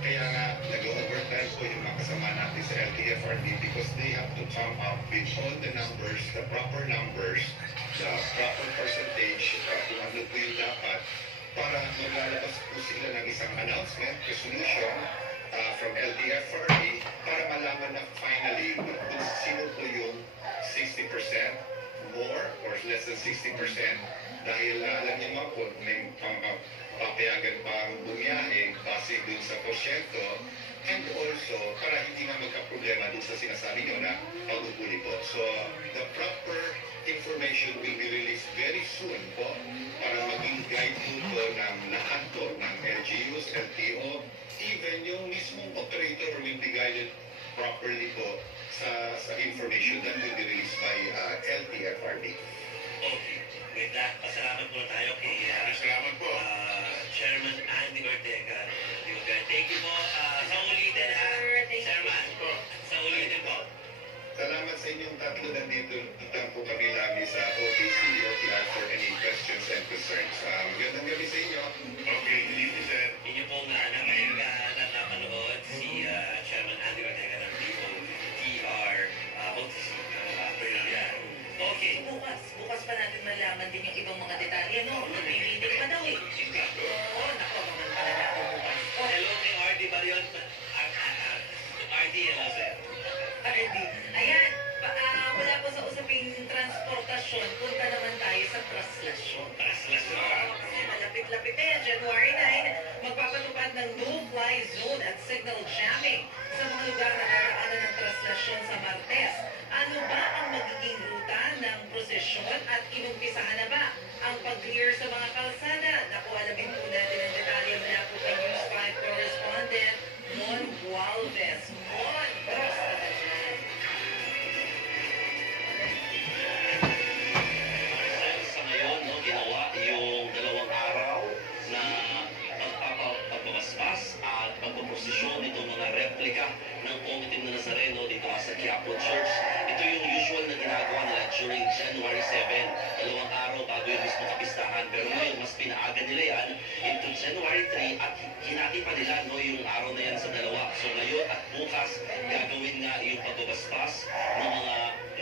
Kaya nga, nag-overtime po yung mga kasama natin sa LTFRB because they have to come up with all the numbers, the proper numbers, the proper percentage, kung ano po yung dapat, para maglalabas po sila ng isang announcement, resolution, from LTFRB para malaman na finally kung sino po yung 60% more or less than 60% dahil alam niyo mga po may papayagan pang bumiyahe base dun sa porsyento and also para hindi na magka-problema dun sa sinasabi nyo na pag-upuli po. So the proper information will be released very soon po para maging guide po ng lahat po ng LGUs, LTO, even yung mismong operator will be guided properly po sa information that will be released by LTFRB. Okay. With that, pasalamat po tayo kay Salamat po. Chairman Andy Ortega. Thank you po. Sa ulitin ha, Chairman. Sa ulitin po. Salamat sa inyong tatlo nandito. Tutang po kami lagi sa OTC, OTR for any questions and concerns. Magandang gabi sa inyo. Okay, good evening, sir. Inyo pong ngayon napanood si Chairman Andy Ortega ng DOTR OTC. Okay. Bukas pa natin malaman din yung ibang mga detalye, no? May-meeting pa daw eh. Oo, nako, naman pala na ako bukas. Hello kay RD Barion. RD, hello sir. RD, ayan, wala po sa usaping transportasyon, punta naman tayo sa traslasyon. Oo, kasi malapit-lapit na yan, January 9, magpapatupad ng no-fly zone at signal jamming sa mga lugar na daraanan ng traslasyon sa Martes. Ano ba ang magiging ruta ng prosesyon at inumpisahan na ba ang pag-clear sa mga kalsada? Naku, alamin po natin ang detalye mula po kay News 5 correspondent Mon Gualvez. Mon, basta ka dyan. Sa ngayon, ginawa yung 2 araw na pagbabasbas at pagpaprosesyon nitong mga replika ng Comitim na Nazareno dito sa Quiapo Church. Ito yung usual na ginagawa nila during January 7, 2 araw bago yung mismo kapistahan. Pero ngayon, mas pinaaga nila yan into January 3 at hinati pa nila yung araw na yan sa 2. So ngayon at bukas, gagawin nga yung pagbabasbas ng mga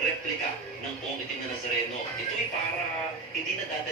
replika ng Comitim na Nazareno. Ito'y para hindi na dadala